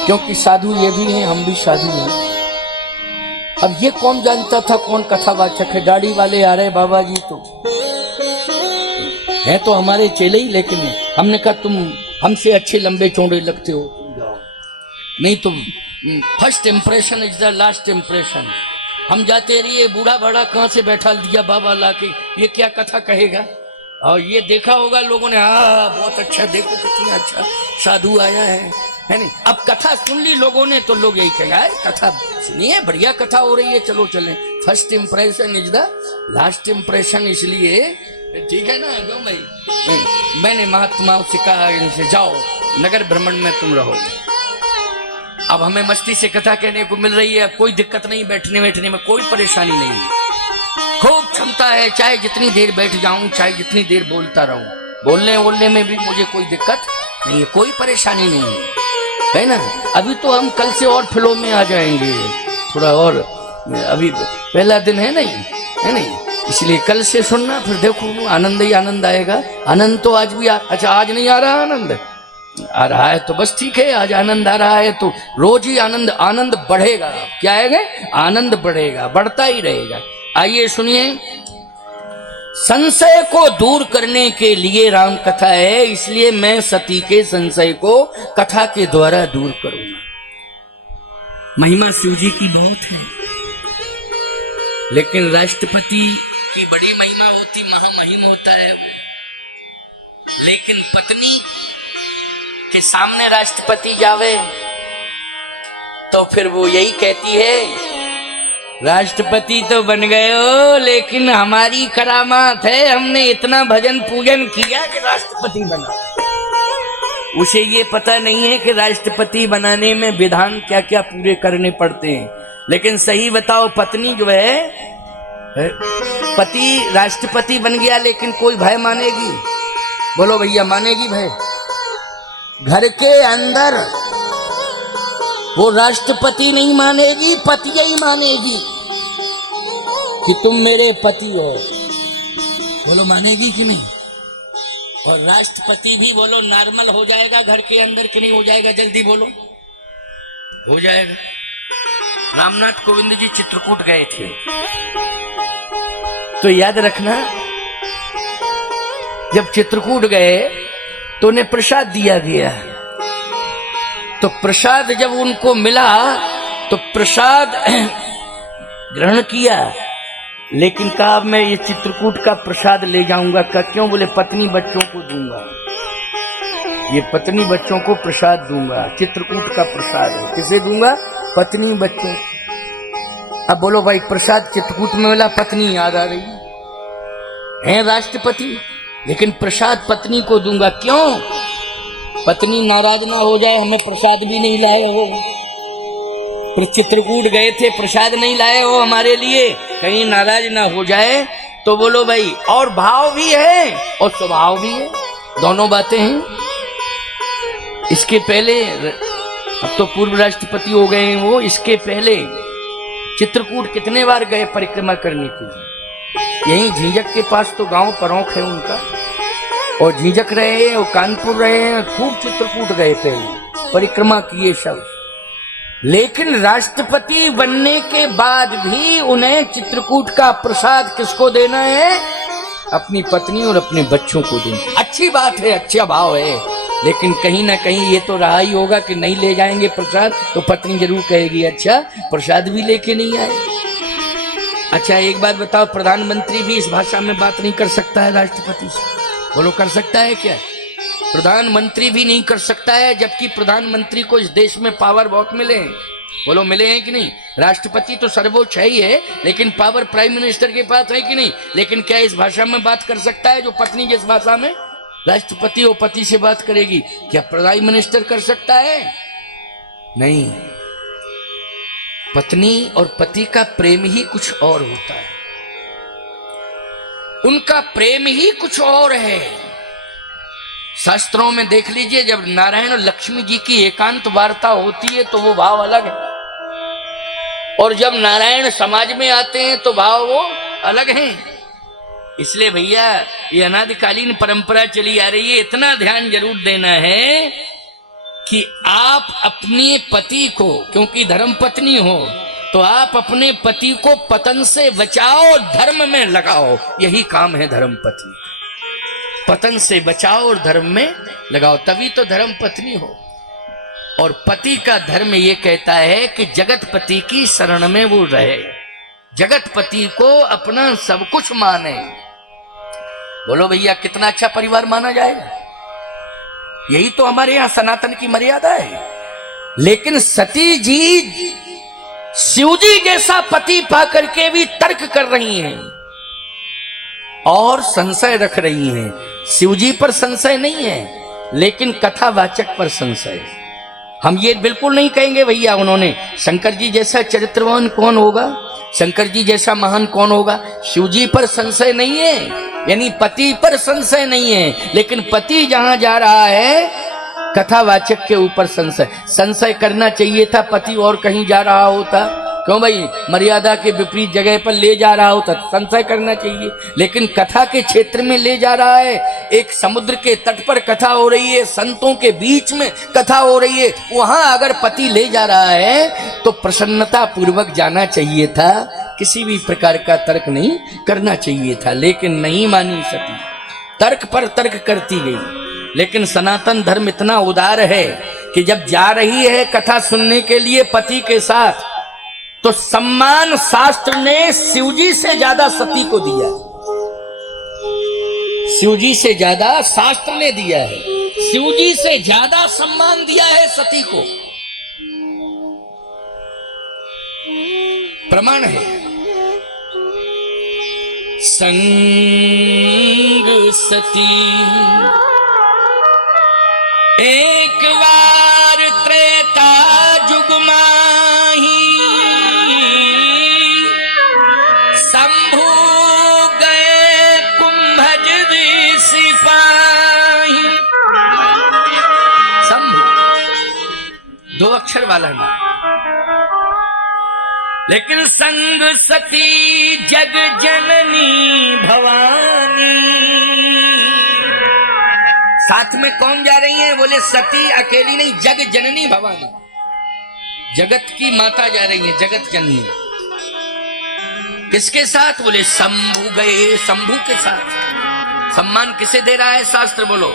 क्योंकि साधु ये भी हैं, हम भी साधु हैं। अब ये कौन जानता था कौन कथावाचक है। दाढ़ी वाले आ रहे बाबा जी तो है तो हमारे चेले ही, लेकिन हमने कहा तुम हमसे अच्छे लंबे चौड़े लगते हो, तुम जाओ। नहीं तुम first impression is the last impression. हम जाते रहिए, बूढ़ा बड़ा कहाँ से बैठा दिया बाबा लाके, ये क्या कथा कहेगा। और ये देखा होगा लोगों ने, हाँ बहुत अच्छा, देखो कितना अच्छा साधु आया है नहीं। अब कथा सुन ली लोगों ने तो लोग यही कहेगा कथा सुनिए, बढ़िया कथा हो रही है, चलो चलें। First impression is the last impression, इसलिए ठीक है ना क्यों भाई। मैंने महात्माओं से कहा इनसे जाओ नगर भ्रमण में तुम रहो। अब हमें मस्ती से कथा कहने को मिल रही है, कोई दिक्कत नहीं, बैठने बैठने में कोई परेशानी नहीं, खूब क्षमता है। चाहे जितनी देर बैठ जाऊं, चाहे जितनी देर बोलता रहूं, बोलने में भी मुझे कोई दिक्कत नहीं है, कोई परेशानी नहीं है ना। अभी तो हम कल से और फ्लो में आ जाएंगे थोड़ा और, अभी पहला दिन है नहीं, है नहीं, इसलिए कल से सुनना, फिर देखो आनंद ही आनंद आएगा। आनंद तो आज भी अच्छा आज नहीं आ रहा, आनंद आ रहा है तो बस ठीक है, आज आनंद आ रहा है तो रोज ही आनंद बढ़ेगा। क्या आएगा? आनंद बढ़ेगा, बढ़ता ही रहेगा। आइए सुनिए, संशय को दूर करने के लिए राम कथा है, इसलिए मैं सती के संशय को कथा के द्वारा दूर करूंगा। महिमा शिव जी की बहुत है, लेकिन राष्ट्रपति की बड़ी महिमा होती, महामहिम होता है। लेकिन पत्नी के सामने राष्ट्रपति जावे तो फिर वो यही कहती है, राष्ट्रपति तो बन गए हो, लेकिन हमारी करामात है, हमने इतना भजन पूजन किया कि राष्ट्रपति बना। उसे ये पता नहीं है कि राष्ट्रपति बनाने में विधान क्या क्या पूरे करने पड़ते हैं। लेकिन सही बताओ, पत्नी जो है, पति राष्ट्रपति बन गया लेकिन कोई भय मानेगी? बोलो भैया, मानेगी भय? घर के अंदर वो राष्ट्रपति नहीं मानेगी, पति ही मानेगी कि तुम मेरे पति हो। बोलो मानेगी कि नहीं? और राष्ट्रपति भी बोलो नॉर्मल हो जाएगा घर के अंदर कि नहीं हो जाएगा? जल्दी बोलो। हो जाएगा। रामनाथ कोविंद जी चित्रकूट गए थे, तो याद रखना, जब चित्रकूट गए तो उन्हें प्रसाद दिया गया। तो प्रसाद जब उनको मिला तो प्रसाद ग्रहण किया लेकिन कहा अब मैं ये चित्रकूट का प्रसाद ले जाऊंगा। क्यों? बोले पत्नी बच्चों को दूंगा, ये पत्नी बच्चों को प्रसाद दूंगा, चित्रकूट का प्रसाद है। किसे दूंगा? पत्नी बच्चों। अब बोलो भाई, प्रसाद चित्रकूट में मिला, पत्नी याद आ रही है राष्ट्रपति, लेकिन प्रसाद पत्नी को दूंगा। क्यों? पत्नी नाराज ना हो जाए, हमें प्रसाद भी नहीं लाए हो, चित्रकूट गए थे प्रसाद नहीं लाए हो हमारे लिए, कहीं नाराज ना हो जाए। तो बोलो भाई, और भाव भी है और स्वभाव भी है, दोनों बातें हैं। इसके पहले, अब तो पूर्व राष्ट्रपति हो गए हैं वो, इसके पहले चित्रकूट कितने बार गए परिक्रमा करने के लिए। यहीं झींझक के पास तो गांव परौख है उनका, और झींझक रहे हैं और कानपुर रहे हैं, खूब चित्रकूट गए पहले, परिक्रमा किए सब। लेकिन राष्ट्रपति बनने के बाद भी उन्हें चित्रकूट का प्रसाद किसको देना है? अपनी पत्नी और अपने बच्चों को देना। अच्छी बात है, अच्छा भाव है, लेकिन कहीं ना कहीं ये तो रहा ही होगा कि नहीं ले जाएंगे प्रसाद तो पत्नी जरूर कहेगी अच्छा प्रसाद भी लेके नहीं आए। अच्छा एक बात बताओ, प्रधानमंत्री भी इस भाषा में बात नहीं कर सकता है राष्ट्रपति से? बोलो कर सकता है क्या? प्रधानमंत्री भी नहीं कर सकता है, जबकि प्रधानमंत्री को इस देश में पावर बहुत मिले हैं। बोलो मिले हैं कि नहीं? राष्ट्रपति तो सर्वोच्च है ही है, लेकिन पावर प्राइम मिनिस्टर के पास है कि नहीं? लेकिन क्या इस भाषा में बात कर सकता है जो पत्नी जिस भाषा में राष्ट्रपति और पति से बात करेगी, क्या प्राइम मिनिस्टर कर सकता है? नहीं। पत्नी और पति का प्रेम ही कुछ और होता है, उनका प्रेम ही कुछ और है। शास्त्रों में देख लीजिए, जब नारायण और लक्ष्मी जी की एकांत वार्ता होती है तो वो भाव अलग है, और जब नारायण समाज में आते हैं तो भाव वो अलग हैं। इसलिए भैया ये अनादिकालीन परंपरा चली आ रही है, इतना ध्यान जरूर देना है कि आप अपने पति को, क्योंकि धर्म पत्नी हो तो आप अपने पति को पतन से बचाओ, धर्म में लगाओ, यही काम है धर्म पत्नी। पतन से बचाओ और धर्म में लगाओ, तभी तो धर्म पत्नी हो। और पति का धर्म ये कहता है कि जगत पति की शरण में वो रहे, जगत पति को अपना सब कुछ माने। बोलो भैया कितना अच्छा परिवार माना जाएगा? यही तो हमारे यहां सनातन की मर्यादा है। लेकिन सती जी शिव जी जैसा पति पाकर के भी तर्क कर रही हैं और संशय रख रही हैं। शिव जी पर संशय नहीं है, लेकिन कथावाचक पर संशय है। हम ये बिल्कुल नहीं कहेंगे भैया उन्होंने शंकर जी जैसा चरित्रवान कौन होगा, शंकर जी जैसा महान कौन होगा। शिव जी पर संशय नहीं है, यानी पति पर संशय नहीं है, लेकिन पति जहां जा रहा है कथावाचक के ऊपर संशय करना चाहिए था। पति और कहीं जा रहा होता, क्यों भाई, मर्यादा के विपरीत जगह पर ले जा रहा होता संशय करना चाहिए, लेकिन कथा के क्षेत्र में ले जा रहा है। एक समुद्र के तट पर कथा हो रही है, संतों के बीच में कथा हो रही है, वहां अगर पति ले जा रहा है तो प्रसन्नता पूर्वक जाना चाहिए था, किसी भी प्रकार का तर्क नहीं करना चाहिए था। लेकिन नहीं मानी सती, तर्क पर तर्क करती गई। लेकिन सनातन धर्म इतना उदार है कि जब जा रही है कथा सुनने के लिए पति के साथ, तो सम्मान शास्त्र ने शिवजी से ज्यादा सती को दिया, शिवजी से ज्यादा शास्त्र ने दिया है, शिवजी से ज्यादा सम्मान दिया है सती को। प्रमाण है संग सती एक बार त्रेता जुग माही, शंभु गए कुंभज सिपाही। शंभु 2 अक्षर वाला नाम, लेकिन संग सती जग जननी भवानी। साथ में कौन जा रही है? बोले सती अकेली नहीं, जग जननी भवानी, जगत की माता जा रही है, जगत जननी। किसके साथ? बोले शंभु गए, शंभु के साथ। सम्मान किसे दे रहा है शास्त्र? बोलो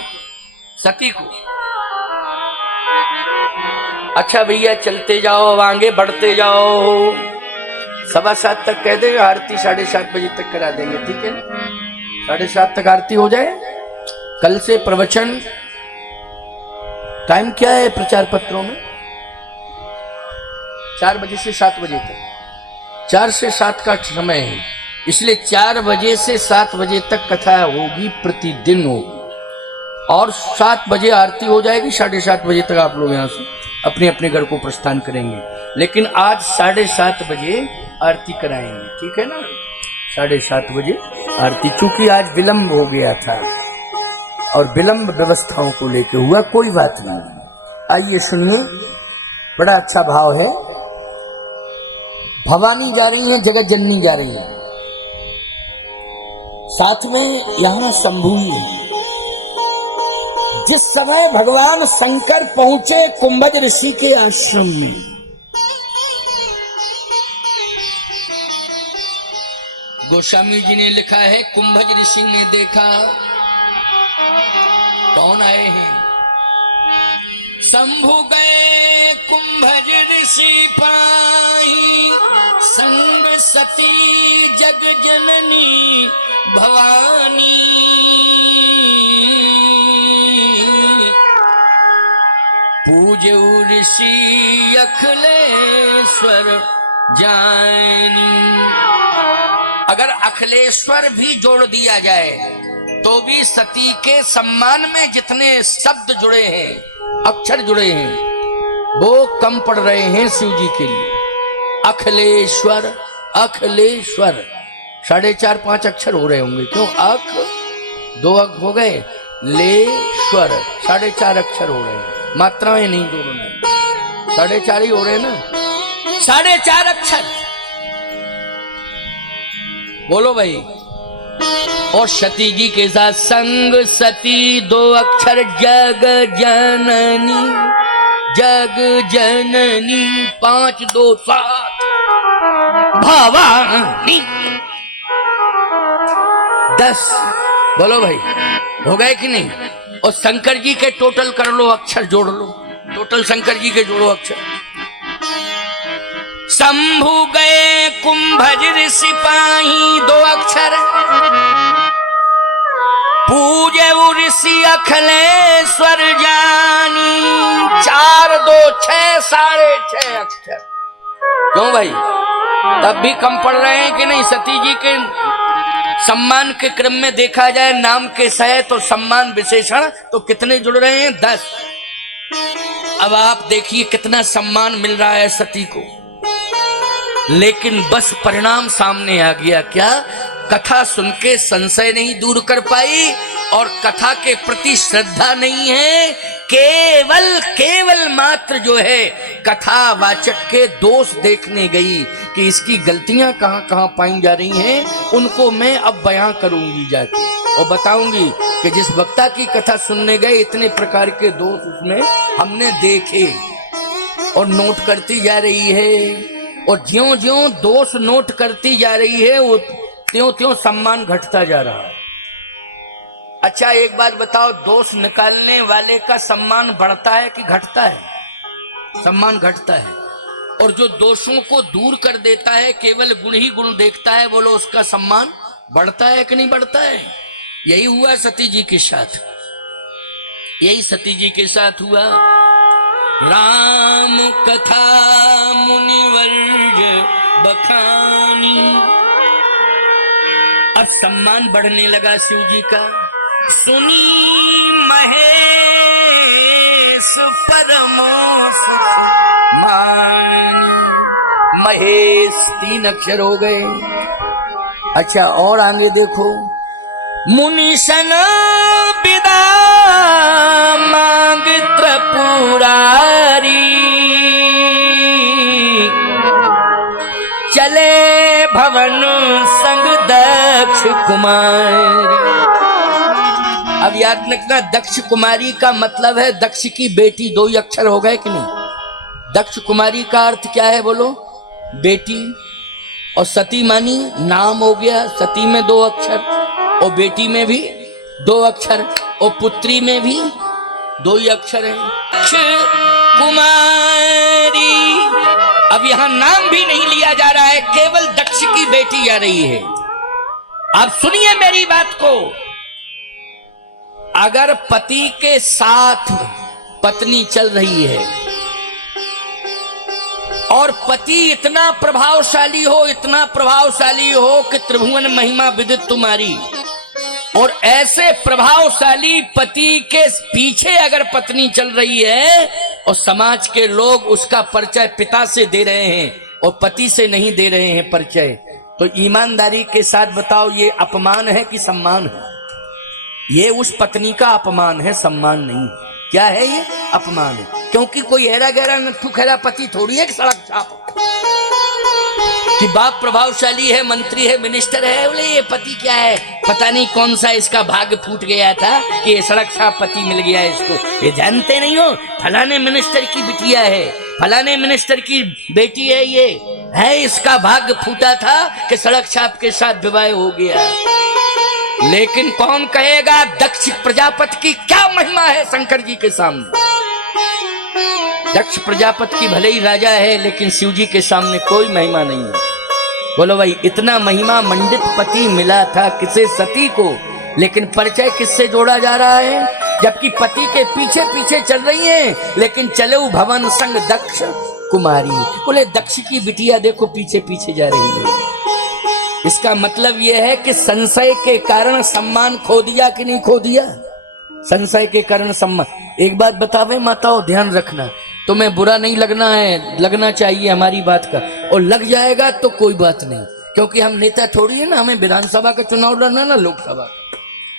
सती को। अच्छा भैया चलते जाओ, आगे बढ़ते जाओ। 7:15 तक कह देंगे, आरती 7:30 बजे तक करा देंगे, ठीक है ना? 7:30 तक आरती हो जाए। कल से प्रवचन टाइम क्या है प्रचार पत्रों में? 4 बजे से 7 बजे तक, 4 से 7 का समय है, इसलिए 4 बजे से 7 बजे तक कथा होगी, प्रतिदिन होगी, और 7 बजे आरती हो जाएगी। 7:30 बजे तक आप लोग यहाँ से अपने अपने घर को प्रस्थान करेंगे, लेकिन आज 7:30 बजे आरती कराएंगे, ठीक है ना? 7:30 बजे आरती, चूंकि आज विलंब हो गया था और विलंब व्यवस्थाओं को लेकर हुआ, कोई बात नहीं। आइए सुनिए, बड़ा अच्छा भाव है। भवानी जा रही हैं, जगत जननी जा रही है, साथ में यहां शंभू है। जिस समय भगवान शंकर पहुंचे कुंभज ऋषि के आश्रम में, गोस्वामी जी ने लिखा है, कुंभज ऋषि ने देखा कौन आए हैं। शंभु गए कुंभज ऋषि पाई, संग सती जग जननी भवानी। पूज्य ऋषि अखिलेश्वर जानी। अगर अखिलेश्वर भी जोड़ दिया जाए तो भी सती के सम्मान में जितने शब्द जुड़े हैं, अक्षर जुड़े हैं, वो कम पड़ रहे हैं शिव जी के लिए। अखिलेश्वर, अखिलेश्वर 4.5-5 अक्षर हो रहे होंगे, क्यों? अख 2 अख हो गए, ले स्वर 4.5 अक्षर हो रहे हैं, मात्राएं नहीं जोड़ना है, 4.5 ही हो रहे हैं ना, 4.5 अक्षर। बोलो भाई। और सती जी के साथ संग सती 2 अक्षर, जग जननी, जग जननी 5 2 7 भवानी 10। बोलो भाई, हो गए कि नहीं? और शंकर जी के टोटल कर लो, अक्षर जोड़ लो, टोटल शंकर जी के जोड़ो अक्षर। शंभु गए कुंभज ऋषि पाही 2 अक्षर, पूजे ऋषि अखिलेश्वर जानी 4 2 6 6.5 अक्षर। क्यों भाई, तब भी कम पड़ रहे हैं कि नहीं? सती जी के सम्मान के क्रम में देखा जाए, नाम के सहित और सम्मान विशेषण, तो कितने जुड़ रहे हैं? 10। अब आप देखिए कितना सम्मान मिल रहा है सती को, लेकिन बस परिणाम सामने आ गया। क्या? कथा सुन के संशय नहीं दूर कर पाई और कथा के प्रति श्रद्धा नहीं है, केवल मात्र जो है कथावाचक के दोष देखने गई कि इसकी गलतियां कहां कहां पाई जा रही हैं, उनको मैं अब बयां करूंगी जाके और बताऊंगी कि जिस वक्ता की कथा सुनने गए इतने प्रकार के दोष उसमें हमने देखे, और नोट करती जा रही है। और ज्यों ज्यों दोष नोट करती जा रही है, वो त्यों त्यों सम्मान घटता जा रहा है। अच्छा एक बात बताओ, दोष निकालने वाले का सम्मान बढ़ता है कि घटता है? सम्मान घटता है। और जो दोषों को दूर कर देता है, केवल गुण ही गुण देखता है, बोलो उसका सम्मान बढ़ता है कि नहीं बढ़ता है? यही हुआ सती जी के साथ, यही सती जी के साथ हुआ। राम कथा मुनिवर्य बखानी, अब सम्मान बढ़ने लगा शिव जी का। सुनी महेश परमो सुख मानी, महेश 3 अक्षर हो गए। अच्छा और आगे देखो, मुनिशन विदा मांग त्रिपुरारी, चले भवन संग दक्ष कुमारी। अब याद रखना, दक्ष कुमारी का मतलब है दक्ष की बेटी। 2 ही अक्षर हो गए कि नहीं? दक्ष कुमारी का अर्थ क्या है बोलो? बेटी। और सती मानी नाम हो गया, सती में 2 अक्षर, और बेटी में भी 2 अक्षर, और पुत्री में भी 2 ही अक्षर है। कुमारी अब यहां नाम भी नहीं लिया जा रहा है, केवल दक्ष की बेटी आ रही है। अब सुनिए मेरी बात को, अगर पति के साथ पत्नी चल रही है और पति इतना प्रभावशाली हो, इतना प्रभावशाली हो कि त्रिभुवन महिमा विदित तुम्हारी, और ऐसे प्रभावशाली पति के पीछे अगर पत्नी चल रही है और समाज के लोग उसका परिचय पिता से दे रहे हैं और पति से नहीं दे रहे हैं परिचय, तो ईमानदारी के साथ बताओ ये अपमान है कि सम्मान है? ये उस पत्नी का अपमान है, सम्मान नहीं। क्या है ये? अपमान है। क्योंकि कोई ऐरा गहरा नट्ठू खैरा पति थोड़ी है कि सड़क छाप कि बाप प्रभावशाली है, मंत्री है, मिनिस्टर है, बोले ये पति क्या है, पता नहीं कौन सा इसका भाग्य फूट गया था कि ये सड़क छाप पति मिल गया इसको। ये जानते नहीं हो फलाने मिनिस्टर की बिटिया है, फलाने मिनिस्टर की बेटी है, ये है इसका भाग्य फूटा था कि सड़क छाप के साथ विवाह हो गया। लेकिन कौन कहेगा दक्ष प्रजापति की क्या महिमा है शंकर जी के सामने? दक्ष प्रजापति की भले ही राजा है लेकिन शिव जी के सामने कोई महिमा नहीं है। बोलो भाई, इतना महिमा मंडित पति मिला था किसे? सती को। लेकिन परिचय किससे जोड़ा जा रहा है? जबकि पति के पीछे पीछे चल रही हैं, लेकिन चले भवन संग दक्ष कुमारी। बोले दक्ष की बिटिया देखो पीछे पीछे जा रही है। इसका मतलब यह है कि संशय के कारण सम्मान खो दिया कि नहीं खो दिया? संशय के कारण सम्मान। एक बात बतावे माताओं, ध्यान रखना, तुम्हें बुरा नहीं लगना है, लगना चाहिए हमारी बात का, और लग जाएगा तो कोई बात नहीं, क्योंकि हम नेता थोड़ी है ना, हमें विधानसभा का चुनाव लड़ना ना लोकसभा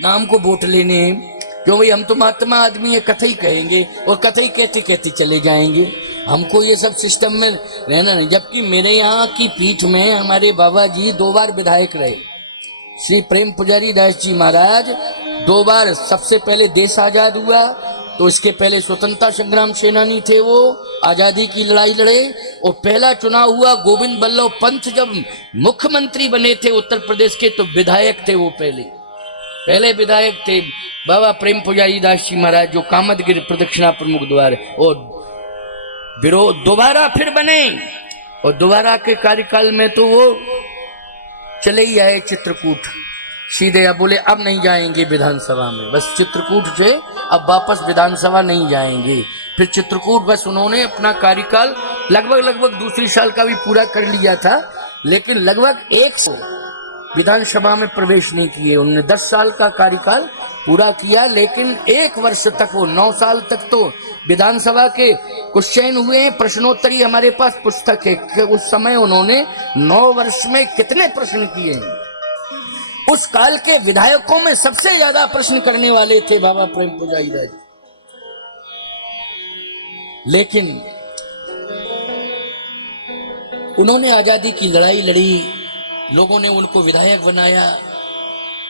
ना हमको वोट लेने हैं। क्यों भाई, हम तो महात्मा आदमी है, कथई कहेंगे और कथई कहते कहते चले जाएंगे। हमको ये सब सिस्टम में रहना नहीं। जबकि मेरे यहाँ की पीठ में हमारे बाबा जी 2 बार विधायक रहे, श्री प्रेम पुजारी दास जी महाराज 2 बार। सबसे पहले देश आजाद हुआ तो इसके पहले स्वतंत्रता संग्राम सेनानी थे, वो आजादी की लड़ाई लड़े। और पहला चुनाव हुआ गोविंद बल्लभ पंत जब मुख्यमंत्री बने थे उत्तर प्रदेश के, तो विधायक थे वो पहले विधायक थे बाबा प्रेम पुजारी दास जी महाराज, जो कामदगिरि प्रदक्षिणा प्रमुख द्वार। और विरोध दोबारा फिर बने, और दोबारा के कार्यकाल में तो वो चले ही आए चित्रकूट सीधे। अब बोले अब नहीं जाएंगे विधानसभा में, बस चित्रकूट से अब वापस विधानसभा नहीं जाएंगे। फिर चित्रकूट बस उन्होंने अपना कार्यकाल लगभग दूसरी साल का भी पूरा कर लिया था, लेकिन लगभग 1 विधानसभा में प्रवेश नहीं किए। उन्होंने 10 साल का कार्यकाल पूरा किया, लेकिन 1 वर्ष तक, वो 9 साल तक तो विधानसभा के क्वेश्चन हुए हैं, प्रश्नोत्तरी हमारे पास पुस्तक है कि उस समय उन्होंने 9 वर्ष में कितने प्रश्न किए हैं। उस काल के विधायकों में सबसे ज्यादा प्रश्न करने वाले थे बाबा प्रेम पुजारी दास। लेकिन उन्होंने आजादी की लड़ाई लड़ी, लोगों ने उनको विधायक बनाया।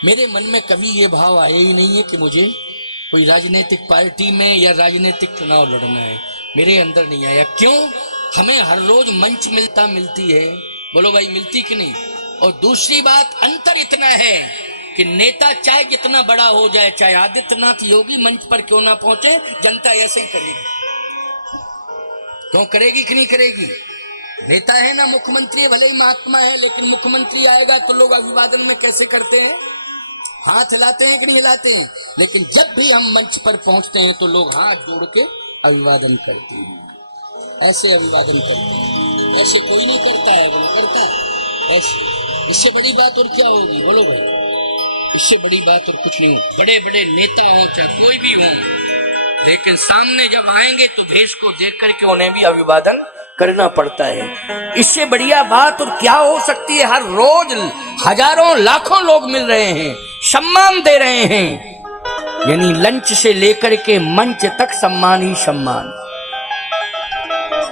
मेरे मन में कभी ये भाव आया ही नहीं है कि मुझे कोई राजनीतिक पार्टी में या राजनीतिक चुनाव लड़ना है, मेरे अंदर नहीं आया। क्यों? हमें हर रोज मंच मिलती है। बोलो भाई, मिलती कि नहीं? और दूसरी बात, अंतर इतना है कि नेता चाहे जितना बड़ा हो जाए, चाहे आदित्यनाथ योगी मंच पर क्यों ना पहुंचे, जनता ऐसे ही करेगी। क्यों करेगी कि नहीं करेगी? नेता है ना, मुख्यमंत्री भले ही महात्मा है, लेकिन मुख्यमंत्री आएगा तो लोग अभिवादन में कैसे करते हैं? हाथ हिलाते हैं कि नहीं हिलाते हैं? लेकिन जब भी हम मंच पर पहुंचते हैं तो लोग हाथ जोड़ के अभिवादन करते हैं, ऐसे अभिवादन करते हैं। ऐसे कोई नहीं करता है, वो करता ऐसे। इससे बड़ी बात और क्या होगी? बोलो भाई, इससे बड़ी बात और कुछ नहीं हो। बड़े बड़े नेता हों चाहे कोई भी हो, लेकिन सामने जब आएंगे तो भेष को देख करके उन्हें भी अभिवादन करना पड़ता है। इससे बढ़िया बात और क्या हो सकती है? हर रोज हजारों लाखों लोग मिल रहे हैं, सम्मान दे रहे हैं, यानी लंच से लेकर के मंच तक सम्मान ही सम्मान।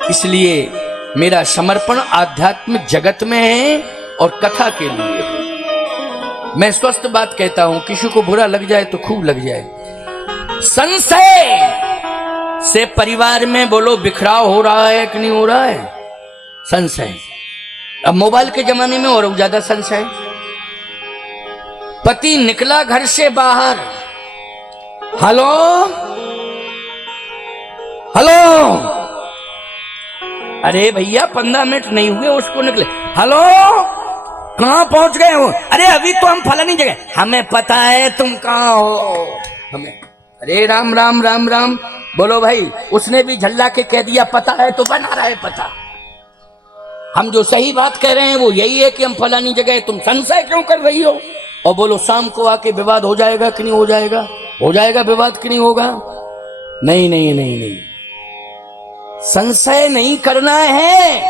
इसलिए मेरा समर्पण आध्यात्मिक जगत में है और कथा के लिए। मैं स्वस्थ बात कहता हूं, किसी को बुरा लग जाए तो खूब लग जाए। संशय से परिवार में बोलो बिखराव हो रहा है कि नहीं हो रहा है? संशय। अब मोबाइल के जमाने में और ज्यादा संशय। पति निकला घर से बाहर, हेलो हेलो, अरे भैया 15 मिनट नहीं हुए उसको निकले, हेलो कहाँ पहुंच गए हो? अरे अभी तो हम फलानी जगह, हमें पता है तुम कहाँ हो हमें। अरे राम राम राम राम, बोलो भाई। उसने भी झल्ला के कह दिया पता है तो बना रहा है पता। हम जो सही बात कह रहे हैं वो यही है कि हम फलानी जगह, तुम संशय क्यों कर रही हो? और बोलो शाम को आके विवाद हो जाएगा कि नहीं हो जाएगा? हो जाएगा विवाद कि नहीं होगा? नहीं नहीं नहीं नहीं, संशय नहीं करना है।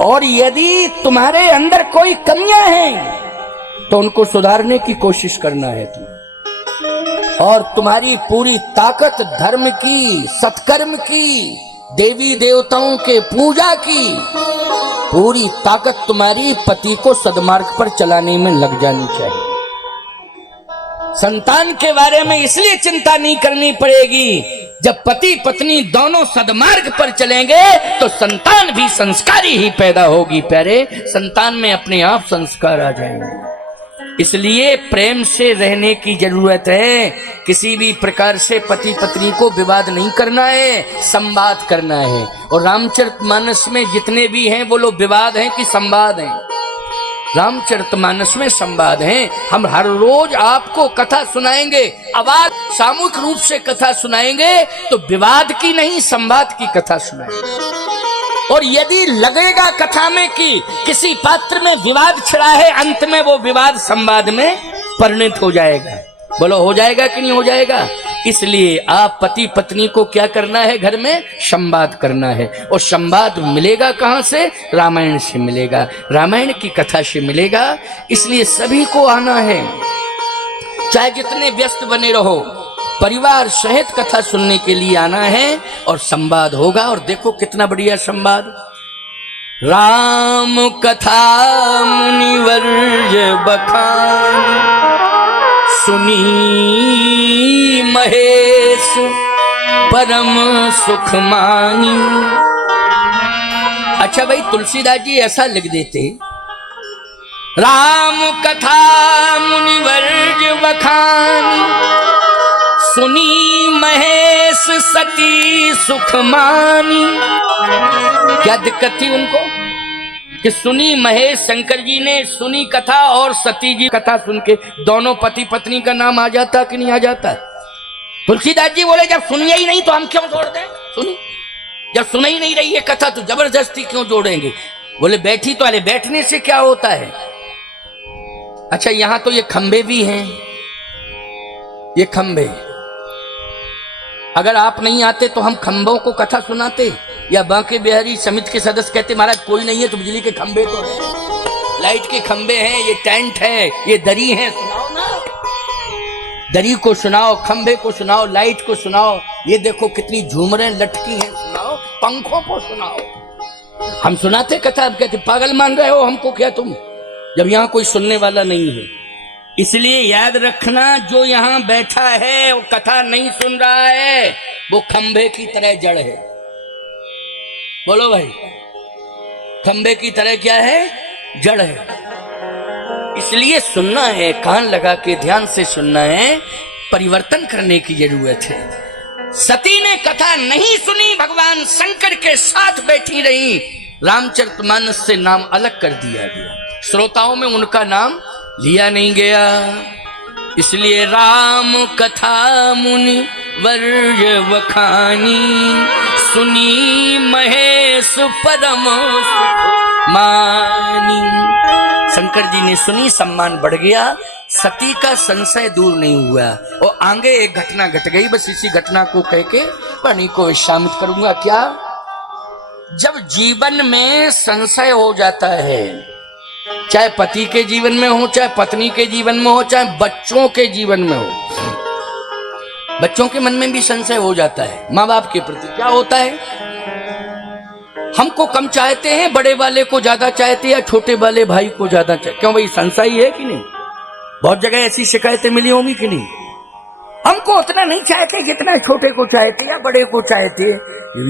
और यदि तुम्हारे अंदर कोई कमियां हैं तो उनको सुधारने की कोशिश करना है तुम। और तुम्हारी पूरी ताकत धर्म की, सत्कर्म की, देवी देवताओं के पूजा की पूरी ताकत तुम्हारी पति को सद्मार्ग पर चलाने में लग जानी चाहिए। संतान के बारे में इसलिए चिंता नहीं करनी पड़ेगी, जब पति पत्नी दोनों सद्मार्ग पर चलेंगे तो संतान भी संस्कारी ही पैदा होगी प्यारे। संतान में अपने आप संस्कार आ जाएंगे। इसलिए प्रेम से रहने की जरूरत है। किसी भी प्रकार से पति पत्नी को विवाद नहीं करना है, संवाद करना है। और रामचरितमानस में जितने भी हैं वो लोग विवाद हैं कि संवाद हैं? रामचरितमानस में संवाद हैं। हम हर रोज आपको कथा सुनाएंगे, आवाज सामूहिक रूप से कथा सुनाएंगे तो विवाद की नहीं संवाद की कथा सुनाएंगे। और यदि लगेगा कथा में कि किसी पात्र में विवाद छिड़ा है, अंत में वो विवाद संवाद में परिणत हो जाएगा। बोलो हो जाएगा कि नहीं हो जाएगा? इसलिए आप पति पत्नी को क्या करना है? घर में संवाद करना है। और संवाद मिलेगा कहां से? रामायण से मिलेगा, रामायण की कथा से मिलेगा। इसलिए सभी को आना है, चाहे जितने व्यस्त बने रहो, परिवार सहित कथा सुनने के लिए आना है और संवाद होगा। और देखो कितना बढ़िया संवाद। राम कथा मुनिवर्य बखान, सुनी महेश परम सुख मानी। अच्छा भाई, तुलसीदास जी ऐसा लिख देते, राम कथा मुनिवर्य बखानी, सुनी महेश सती सुख मानी। क्या दिक्कत थी उनको कि सुनी महेश, शंकर जी ने सुनी कथा और सती जी कथा सुन के दोनों पति पत्नी का नाम आ जाता कि नहीं आ जाता? तुलसीदास जी बोले जब सुनिए ही नहीं तो हम क्यों जोड़ दें? सुनी, जब सुन ही नहीं रही है कथा तो जबरदस्ती क्यों जोड़ेंगे? बोले बैठी तो, अरे बैठने से क्या होता है? अच्छा यहां तो ये खंबे भी हैं, ये खंबे, अगर आप नहीं आते तो हम खंभों को कथा सुनाते, या बांके बिहारी समिति के सदस्य कहते महाराज कोई नहीं है तो बिजली के खंबे तो है, लाइट के खंबे हैं, ये टेंट है, ये दरी है, सुनाओ ना। दरी को सुनाओ, खंबे को सुनाओ, लाइट को सुनाओ, ये देखो कितनी झूमरें लटकी हैं, सुनाओ। पंखों को सुनाओ। हम सुनाते कथा, हम कहते पागल मान रहे हो हमको क्या तुम, जब यहाँ कोई सुनने वाला नहीं है। इसलिए याद रखना, जो यहाँ बैठा है वो कथा नहीं सुन रहा है, वो खंबे की तरह जड़ है। बोलो भाई, खंबे की तरह क्या है? जड़ है। इसलिए सुनना है, कान लगा के ध्यान से सुनना है, परिवर्तन करने की जरूरत है। सती ने कथा नहीं सुनी, भगवान शंकर के साथ बैठी रही, रामचरितमानस से नाम अलग कर दिया गया, श्रोताओं में उनका नाम लिया नहीं गया। इसलिए राम कथा मुनि वर्य बखानी, सुनी महेश परम सुख मानी। शंकर जी ने सुनी, सम्मान बढ़ गया, सती का संशय दूर नहीं हुआ। और आगे एक घटना घट गई, बस इसी घटना को कह के वाणी को विश्रामित करूंगा। क्या? जब जीवन में संशय हो जाता है, चाहे पति के जीवन में हो, चाहे पत्नी के जीवन में हो, चाहे बच्चों के जीवन में हो, बच्चों के मन में भी संशय हो जाता है माँ बाप के प्रति। क्या होता है? हमको कम चाहते हैं, बड़े वाले को ज्यादा चाहते हैं, या छोटे वाले भाई को ज्यादा चाहते। क्यों भाई, संशय है कि नहीं? बहुत जगह ऐसी शिकायतें मिली होंगी कि नहीं? हमको उतना नहीं चाहते जितना छोटे को चाहते या बड़े को चाहते।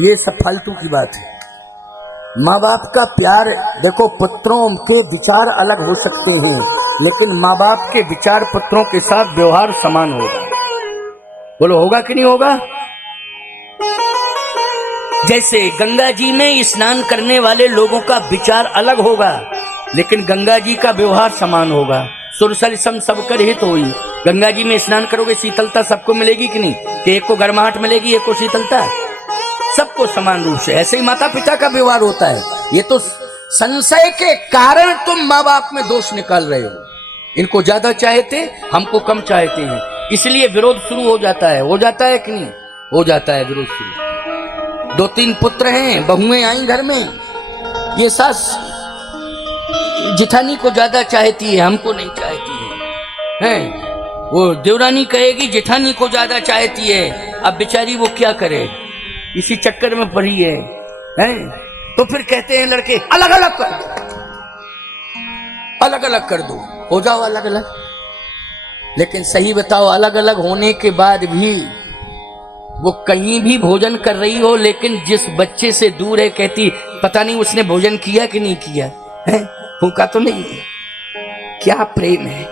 ये सब फालतू की बात है। माँ बाप का प्यार देखो, पुत्रों के विचार अलग हो सकते हैं, लेकिन माँ बाप के विचार पुत्रों के साथ व्यवहार समान होगा। बोलो होगा कि नहीं होगा? जैसे गंगा जी में स्नान करने वाले लोगों का विचार अलग होगा, लेकिन गंगा जी का व्यवहार समान होगा। सुरसर सम सबकर हित होई। गंगा जी में स्नान करोगे शीतलता सबको मिलेगी कि नहीं, कि एक को गर्माहट मिलेगी, एक को शीतलता, सबको समान रूप से। ऐसे ही माता पिता का व्यवहार होता है। ये तो संशय के कारण तुम माँ बाप में दोष निकाल रहे हो। इनको ज्यादा चाहते, हमको कम चाहते हैं, इसलिए विरोध शुरू हो जाता है। हो जाता है कि नहीं, हो जाता है विरोध शुरू। 2-3 पुत्र हैं, बहुएं आई घर में, ये सास जिठानी को ज्यादा चाहती है, हमको नहीं चाहती है। वो देवरानी कहेगी जेठानी को ज्यादा चाहती है। अब बेचारी वो क्या करे, इसी चक्कर में पड़ी है। तो फिर कहते हैं लड़के अलग अलग कर दो, अलग अलग कर दो, हो जाओ अलग अलग। लेकिन सही बताओ, अलग अलग होने के बाद भी वो कहीं भी भोजन कर रही हो, लेकिन जिस बच्चे से दूर है कहती पता नहीं उसने भोजन किया कि नहीं किया है, भूखा तो नहीं है। क्या प्रेम है,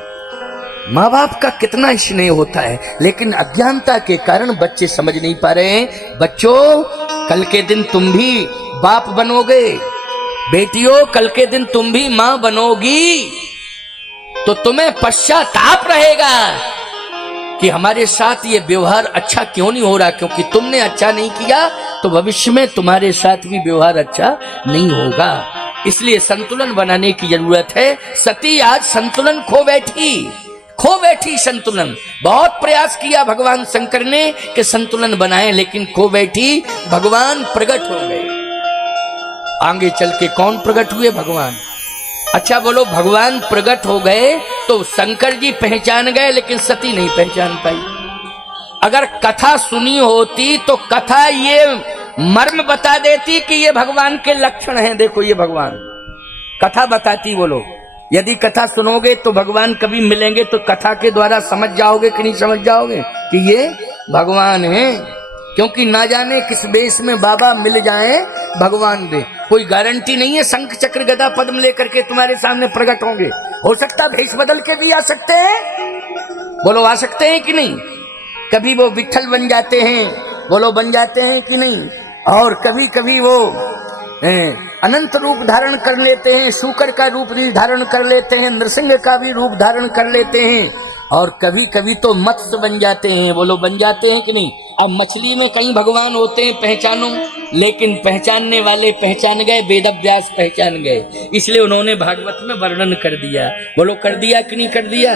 माँ बाप का कितना स्नेह होता है, लेकिन अज्ञानता के कारण बच्चे समझ नहीं पा रहे हैं। बच्चों, कल के दिन तुम भी बाप बनोगे, बेटियों कल के दिन तुम भी माँ बनोगी, तो तुम्हें पश्चाताप रहेगा कि हमारे साथ ये व्यवहार अच्छा क्यों नहीं हो रहा। क्योंकि तुमने अच्छा नहीं किया तो भविष्य में तुम्हारे साथ भी व्यवहार अच्छा नहीं होगा। इसलिए संतुलन बनाने की जरूरत है। सती आज संतुलन खो बैठी संतुलन। बहुत प्रयास किया भगवान शंकर ने कि संतुलन बनाए, लेकिन खो बैठी। भगवान प्रकट हो गए। आगे चल के कौन प्रकट हुए? भगवान। अच्छा बोलो, भगवान प्रकट हो गए तो शंकर जी पहचान गए, लेकिन सती नहीं पहचान पाई। अगर कथा सुनी होती तो कथा ये मर्म बता देती कि ये भगवान के लक्षण हैं, देखो ये भगवान, कथा बताती। बोलो, यदि कथा सुनोगे तो भगवान कभी मिलेंगे तो कथा के द्वारा समझ जाओगे कि नहीं समझ जाओगे कि ये भगवान है। क्योंकि ना जाने किस बेस में बाबा मिल जाए भगवान दे, कोई गारंटी नहीं है शंख चक्र गदा पद्म लेकर के तुम्हारे सामने प्रकट होंगे। हो सकता भेष बदल के भी आ सकते हैं। बोलो, आ सकते हैं कि नहीं? कभी वो विठल बन जाते हैं, बोलो बन जाते हैं कि नहीं? और कभी कभी वो अनंत रूप धारण कर लेते हैं, शूकर का रूप धारण कर लेते हैं, नृसिंह का भी रूप धारण कर लेते हैं, और कभी कभी तो मत्स्य बन जाते हैं। बोलो, बन जाते हैं कि नहीं? अब मछली में कई भगवान होते हैं, पहचानो, लेकिन पहचानने वाले पहचान गए, वेद व्यास पहचान गए, इसलिए उन्होंने भागवत में वर्णन कर दिया। बोलो, कर दिया कि नहीं कर दिया?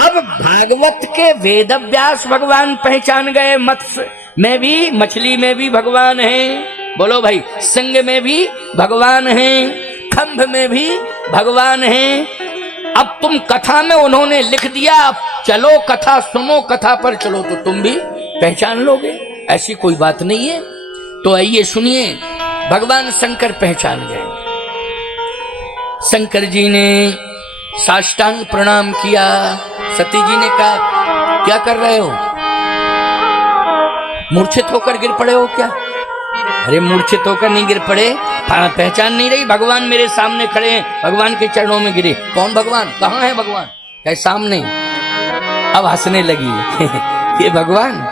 अब भागवत के वेद व्यास भगवान पहचान गए, मत्स्य में भी, मछली में भी भगवान है। बोलो भाई, सिंह में भी भगवान है, खंभ में भी भगवान है। अब तुम कथा में उन्होंने लिख दिया, अब चलो कथा सुनो, कथा पर चलो तो तुम भी पहचान लोगे, ऐसी कोई बात नहीं है। तो आइए सुनिए, भगवान शंकर पहचान गए। शंकर जी ने साष्टांग प्रणाम किया। सती जी ने कहा, क्या कर रहे हो? मूर्छित होकर गिर पड़े हो क्या? अरे मूर्छित होकर नहीं गिर पड़े, पहचान नहीं रही? भगवान मेरे सामने खड़े हैं, भगवान के चरणों में गिरे। कौन भगवान? कहाँ है भगवान? क्या सामने? अब हंसने लगी ये भगवान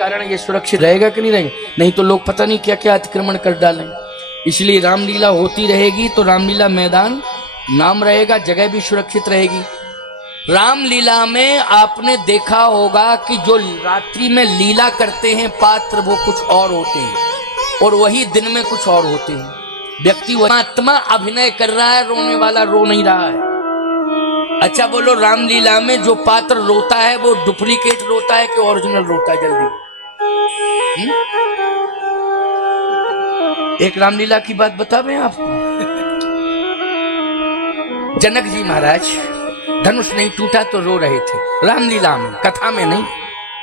कारण ये सुरक्षित रहेगा कि नहीं रहेगा? नहीं तो लोग पता नहीं क्या क्या अतिक्रमण कर डालें। इसलिए रामलीला होती रहेगी तो रामलीला मैदान नाम रहेगा, जगह भी सुरक्षित रहेगी। रामलीला में आपने देखा होगा कि जो रात्रि में लीला करते हैं पात्र, वो कुछ और होते हैं, और वही दिन में कुछ और होते हैं। व्यक्ति आत्मा अभिनय कर रहा है, रोने वाला रो नहीं रहा है। अच्छा बोलो, रामलीला में जो पात्र रोता है वो डुप्लीकेट रोता है कि ओरिजिनल रोता है? जल्दी एक रामलीला की बात बता मैं आपको। जनक जी महाराज धनुष नहीं टूटा तो रो रहे थे। रामलीला में, कथा में नहीं,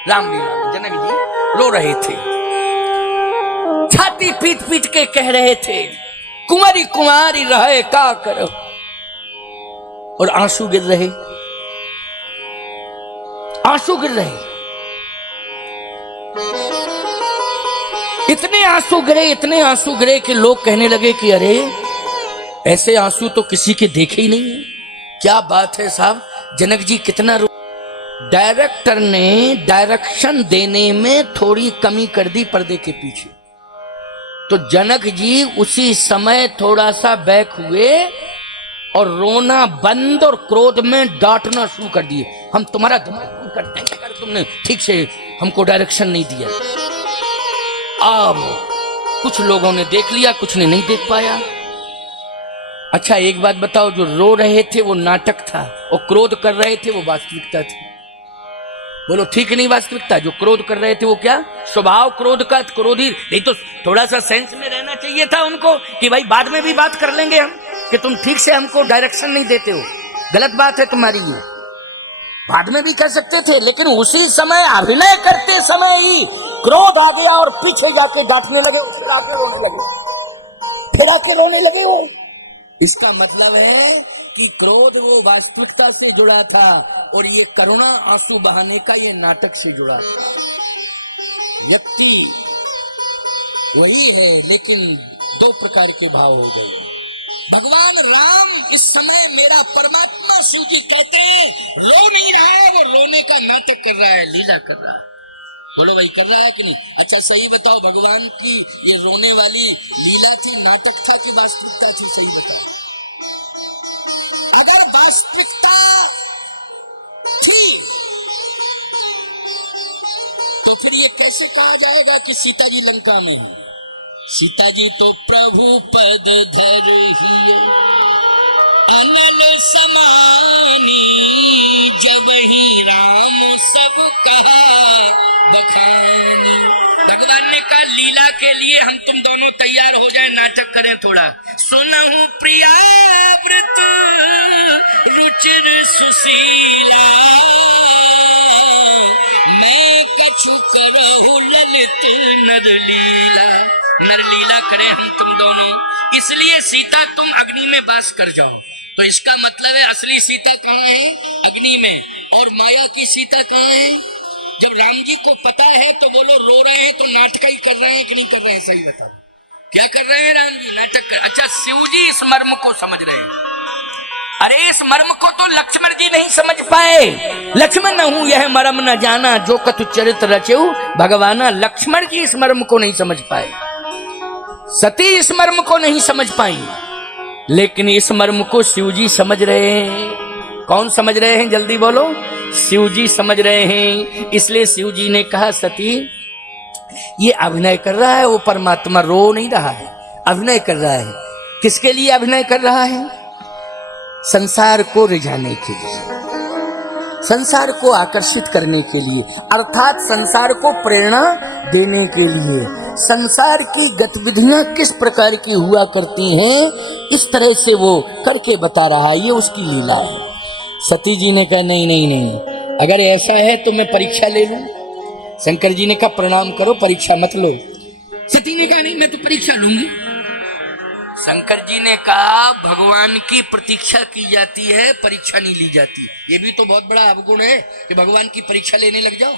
रामलीला में जनक जी रो रहे थे, छाती पीट पीट के कह रहे थे, कुंवारी कुंवारी रहे का करो, और आंसू गिर रहे, आंसू गिर रहे। इतने आंसू गिरे, इतने आंसू गिरे कि लोग कहने लगे कि अरे ऐसे आंसू तो किसी के देखे ही नहीं है। क्या बात है साहब, जनक जी कितना रो। डायरेक्टर ने डायरेक्शन देने में थोड़ी कमी कर दी पर्दे के पीछे। तो जनक जी उसी समय थोड़ा सा बैक हुए और रोना बंद और क्रोध में डांटना शुरू कर दिए। हम तुम्हारा दिमाग करते हैं अगर तुमने ठीक से हमको डायरेक्शन नहीं दिया। अब कुछ लोगों ने देख लिया, कुछ ने नहीं देख पाया। अच्छा एक बात बताओ, जो रो रहे थे वो नाटक था और क्रोध कर रहे थे वो वास्तविकता थी? बोलो ठीक नहीं वास्तविकता? जो क्रोध कर रहे थे वो क्या स्वभाव क्रोध का, क्रोधी नहीं तो थोड़ा सा सेंस में रहना चाहिए था उनको कि भाई बाद में भी बात कर लेंगे हम, कि तुम ठीक से हमको डायरेक्शन नहीं देते हो, गलत बात है तुम्हारी ये, बाद में भी कर सकते थे। लेकिन उसी समय अभिनय करते समय ही क्रोध आ गया और पीछे जाके डांटने लगे, फिर आके रोने लगे, फिर आके रोने लगे वो। इसका मतलब है कि क्रोध वो वास्तविकता से जुड़ा था और ये करुणा आंसू बहाने का ये नाटक से जुड़ा था। व्यक्ति वही है लेकिन दो प्रकार के भाव हो गए। भगवान राम इस समय मेरा परमात्मा शिव जी कहते हैं रो नहीं रहा है, वो रोने का नाटक कर रहा है, लीला कर रहा है। बोलो भाई कर रहा है कि नहीं? अच्छा सही बताओ, भगवान की ये रोने वाली लीला थी, नाटक था कि वास्तविकता थी? सही बताओ। अगर वास्तविकता थी तो फिर ये कैसे कहा जाएगा कि सीता जी लंका में? सीता जी तो प्रभु पद धर ही अनल समानी, जब ही राम सब कहा बखानी। भगवान ने कहा लीला के लिए हम तुम दोनों तैयार हो जाए, नाटक करें थोड़ा। सुनहु प्रिया व्रत रुचिर सुशीला, मैं कछु करहु ललित नरलीला। नरलीला करें हम तुम दोनों, इसलिए सीता तुम अग्नि में वास कर जाओ। तो इसका मतलब है असली सीता कहाँ है? अग्नि में। और माया की सीता कहाँ है? जब राम जी को पता है तो बोलो रो रहे हैं तो नाटक ही कर रहे हैं कि नहीं कर रहे हैं? सही बताओ, क्या कर रहे हैं राम जी? नाटक कर। अच्छा शिव जी इस मर्म को समझ रहे हैं। अरे इस मर्म को तो लक्ष्मण जी नहीं समझ पाए। लक्ष्मण न हूं यह मर्म न जाना, जो कतु चरित्र रचेऊ भगवाना। लक्ष्मण जी इस मर्म को नहीं समझ पाए, सती इस मर्म को नहीं समझ पाई, लेकिन इस मर्म को शिव जी समझ रहे हैं। कौन समझ रहे हैं? जल्दी बोलो। शिव जी समझ रहे हैं। इसलिए शिव जी ने कहा सती ये अभिनय कर रहा है, वो परमात्मा रो नहीं रहा है, अभिनय कर रहा है। किसके लिए अभिनय कर रहा है? संसार को रिझाने के लिए, संसार को आकर्षित करने के लिए, अर्थात संसार को प्रेरणा देने के लिए। संसार की गतिविधियां किस प्रकार की हुआ करती हैं, इस तरह से वो करके बता रहा है, ये उसकी लीला है। सती जी ने कहा नहीं नहीं नहीं, अगर ऐसा है तो मैं परीक्षा ले लूं। शंकर जी ने कहा प्रणाम करो, परीक्षा मत लो। सती ने कहा नहीं मैं तो परीक्षा लूंगी। शंकर जी ने कहा भगवान की प्रतीक्षा की जाती है, परीक्षा नहीं ली जाती। ये भी तो बहुत बड़ा अवगुण है कि भगवान की परीक्षा लेने लग जाओ।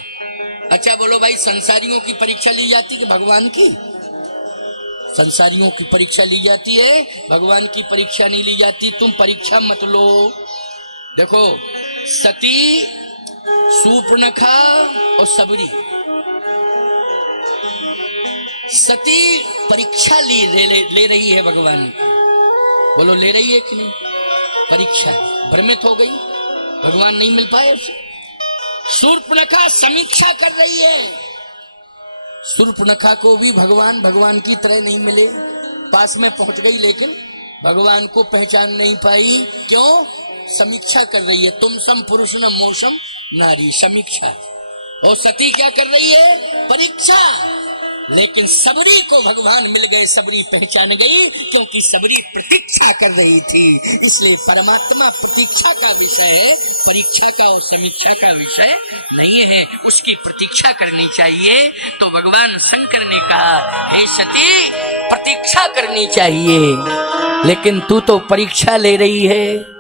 अच्छा बोलो भाई, संसारियों की परीक्षा ली जाती है कि भगवान की? संसारियों की परीक्षा ली जाती है, भगवान की परीक्षा नहीं ली जाती। तुम परीक्षा मत लो। देखो सती, शूर्पणखा और सबरी, सती परीक्षा ले रही है भगवान की। बोलो ले रही है कि नहीं? परीक्षा, भ्रमित हो गई, भगवान नहीं मिल पाए उसे। शूर्पणखा समीक्षा कर रही है। शूर्पणखा को भी भगवान की तरह नहीं मिले, पास में पहुंच गई लेकिन भगवान को पहचान नहीं पाई। क्यों? समीक्षा कर रही है। तुम सम पुरुष न मोसम नारी, समीक्षा। और सती क्या कर रही है? परीक्षा। लेकिन सबरी को भगवान मिल गए, सबरी पहचान गई क्योंकि सबरी प्रतीक्षा कर रही थी। इसलिए परमात्मा प्रतीक्षा का विषय है, परीक्षा का और समीक्षा का विषय नहीं है। उसकी प्रतीक्षा करनी चाहिए। तो भगवान शंकर ने कहा हे सती प्रतीक्षा करनी चाहिए, लेकिन तू तो परीक्षा ले रही है।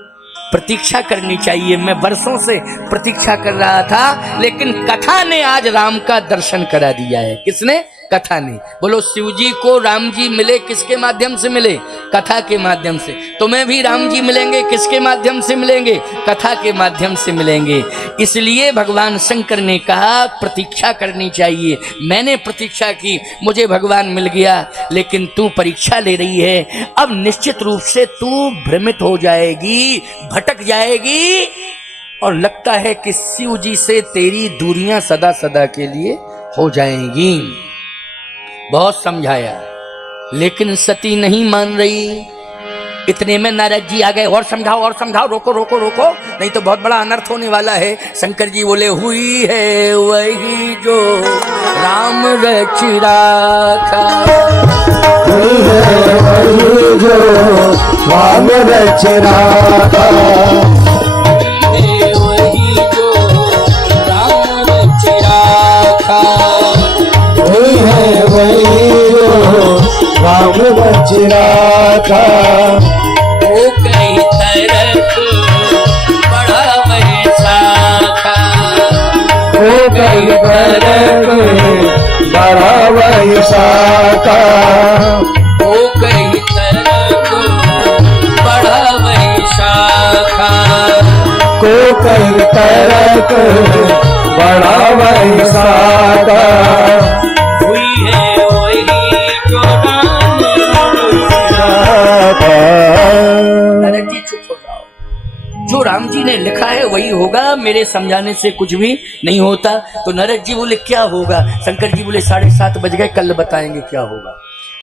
प्रतीक्षा करनी चाहिए, मैं वर्षों से प्रतीक्षा कर रहा था, लेकिन कथा ने आज राम का दर्शन करा दिया है। किसने? कथा नहीं। बोलो शिव जी को राम जी मिले किसके माध्यम से मिले? कथा के माध्यम से। तुम्हें भी राम जी मिलेंगे किसके माध्यम से मिलेंगे? कथा के माध्यम से मिलेंगे। इसलिए भगवान शंकर ने कहा प्रतीक्षा करनी चाहिए। मैंने प्रतीक्षा की, मुझे भगवान मिल गया, लेकिन तू परीक्षा ले रही है। अब निश्चित रूप से तू भ्रमित हो जाएगी, भटक जाएगी, और लगता है कि शिव जी से तेरी दूरियां सदा सदा के लिए हो जाएंगी। बहुत समझाया, लेकिन सती नहीं मान रही। इतने में नारद जी आ गए, और समझाओ, रोको रोको रोको, नहीं तो बहुत बड़ा अनर्थ होने वाला है। शंकर जी बोले, हुई है वही जो राम रच राखा, हुई है वही जो राम रच राखा, वही जो राम रच राखा, हुई है वही जो राम रच राखा, वो कहीं तरफ बड़ा वैसाखा, वो कई तरफ बड़ा वैसाखा, वो कहीं तरफ बड़ा वैसाखा, को कई तरफ बड़ा वैसाखा, हुई है वही जो राम राखा। नारद जी चुप हो जाओ, जो राम जी ने लिखा है वही होगा, मेरे समझाने से कुछ भी नहीं होता। तो नारद जी बोले क्या होगा? शंकर जी बोले 7:30 बज गए, कल बताएंगे क्या होगा।